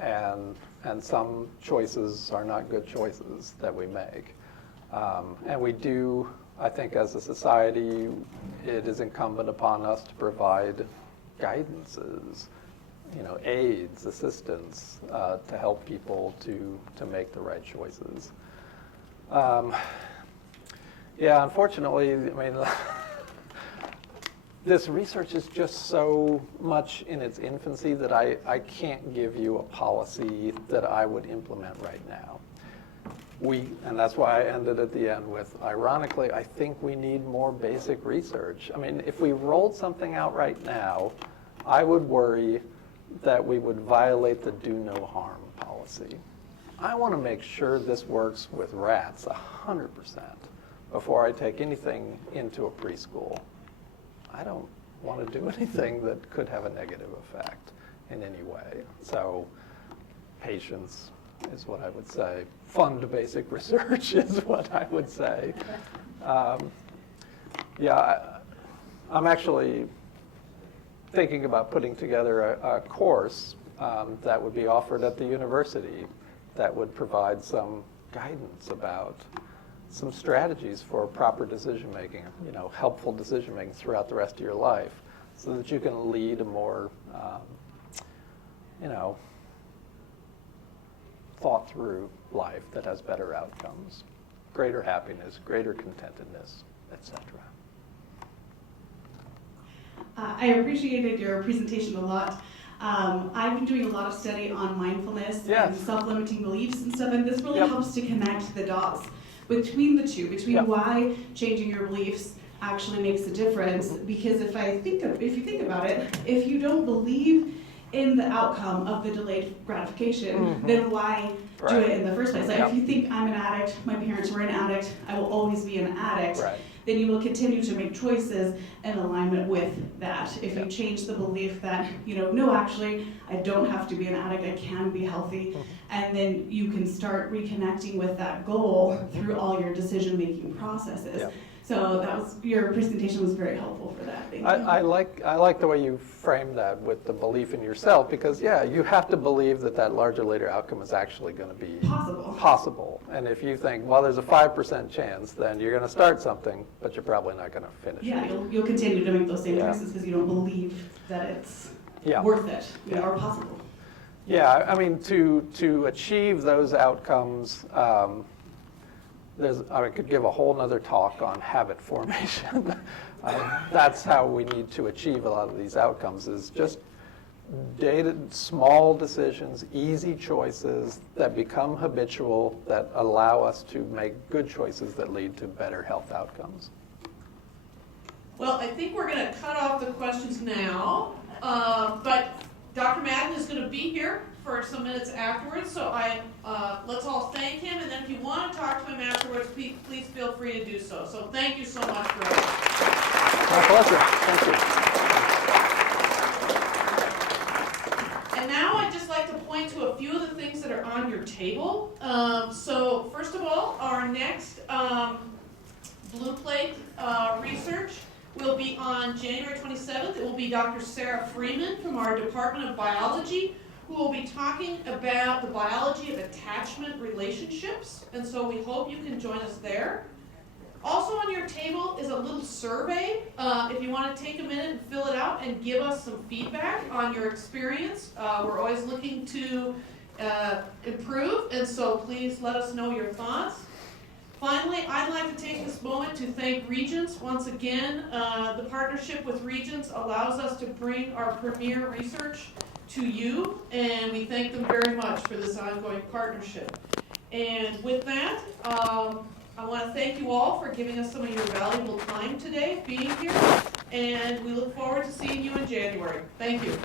And some choices are not good choices that we make. And we do, I think as a society, it is incumbent upon us to provide guidances, aids, assistance to help people to make the right choices. Unfortunately, I mean, this research is just so much in its infancy that I can't give you a policy that I would implement right now. And that's why I ended at the end with, ironically, I think we need more basic research. I mean, if we rolled something out right now, I would worry that we would violate the do no harm policy. I want to make sure this works with rats 100% before I take anything into a preschool. I don't want to do anything that could have a negative effect in any way. So patience is what I would say. Fund basic research is what I would say. I'm actually thinking about putting together a course that would be offered at the university that would provide some guidance about some strategies for proper decision making, helpful decision making throughout the rest of your life, so that you can lead a more, thought through life that has better outcomes, greater happiness, greater contentedness, etc. I appreciated your presentation a lot. I've been doing a lot of study on mindfulness and self-limiting beliefs and stuff, and this really helps to connect the dots between the two, between why changing your beliefs actually makes a difference. Because if you think about it, if you don't believe in the outcome of the delayed gratification, then why do it in the first place? Like if you think I'm an addict, my parents were an addict, I will always be an addict, then you will continue to make choices in alignment with that. If you change the belief that, no, actually, I don't have to be an addict, I can be healthy, and then you can start reconnecting with that goal through all your decision-making processes. So your presentation was very helpful for that. Thank you. I like the way you framed that with the belief in yourself, because yeah, you have to believe that larger later outcome is actually going to be possible. And if you think, well, there's a 5% chance, then you're going to start something, but you're probably not going to finish it. Yeah, you'll continue to make those same choices because you don't believe that it's worth it or possible. Yeah, I mean, to achieve those outcomes, I could give a whole nother talk on habit formation. That's how we need to achieve a lot of these outcomes, is just small decisions, easy choices that become habitual, that allow us to make good choices that lead to better health outcomes. Well, I think we're going to cut off the questions now, but Dr. Madden is going to be here for some minutes afterwards, so let's all thank him, and then if you want to talk to him afterwards, please feel free to do so. So thank you so much, Greg. My pleasure. Thank you. And now I'd just like to point to a few of the things that are on your table. So first of all, our next Blue Plate research will be on January 27th. It will be Dr. Sarah Freeman from our Department of Biology, who will be talking about the biology of attachment relationships. And so we hope you can join us there. Also on your table is a little survey. If you want to take a minute and fill it out and give us some feedback on your experience. We're always looking to improve, and so please let us know your thoughts. Finally, I'd like to take this moment to thank Regents. Once again, the partnership with Regents allows us to bring our premier research to you, and we thank them very much for this ongoing partnership. And with that, I want to thank you all for giving us some of your valuable time today, being here, and we look forward to seeing you in January. Thank you.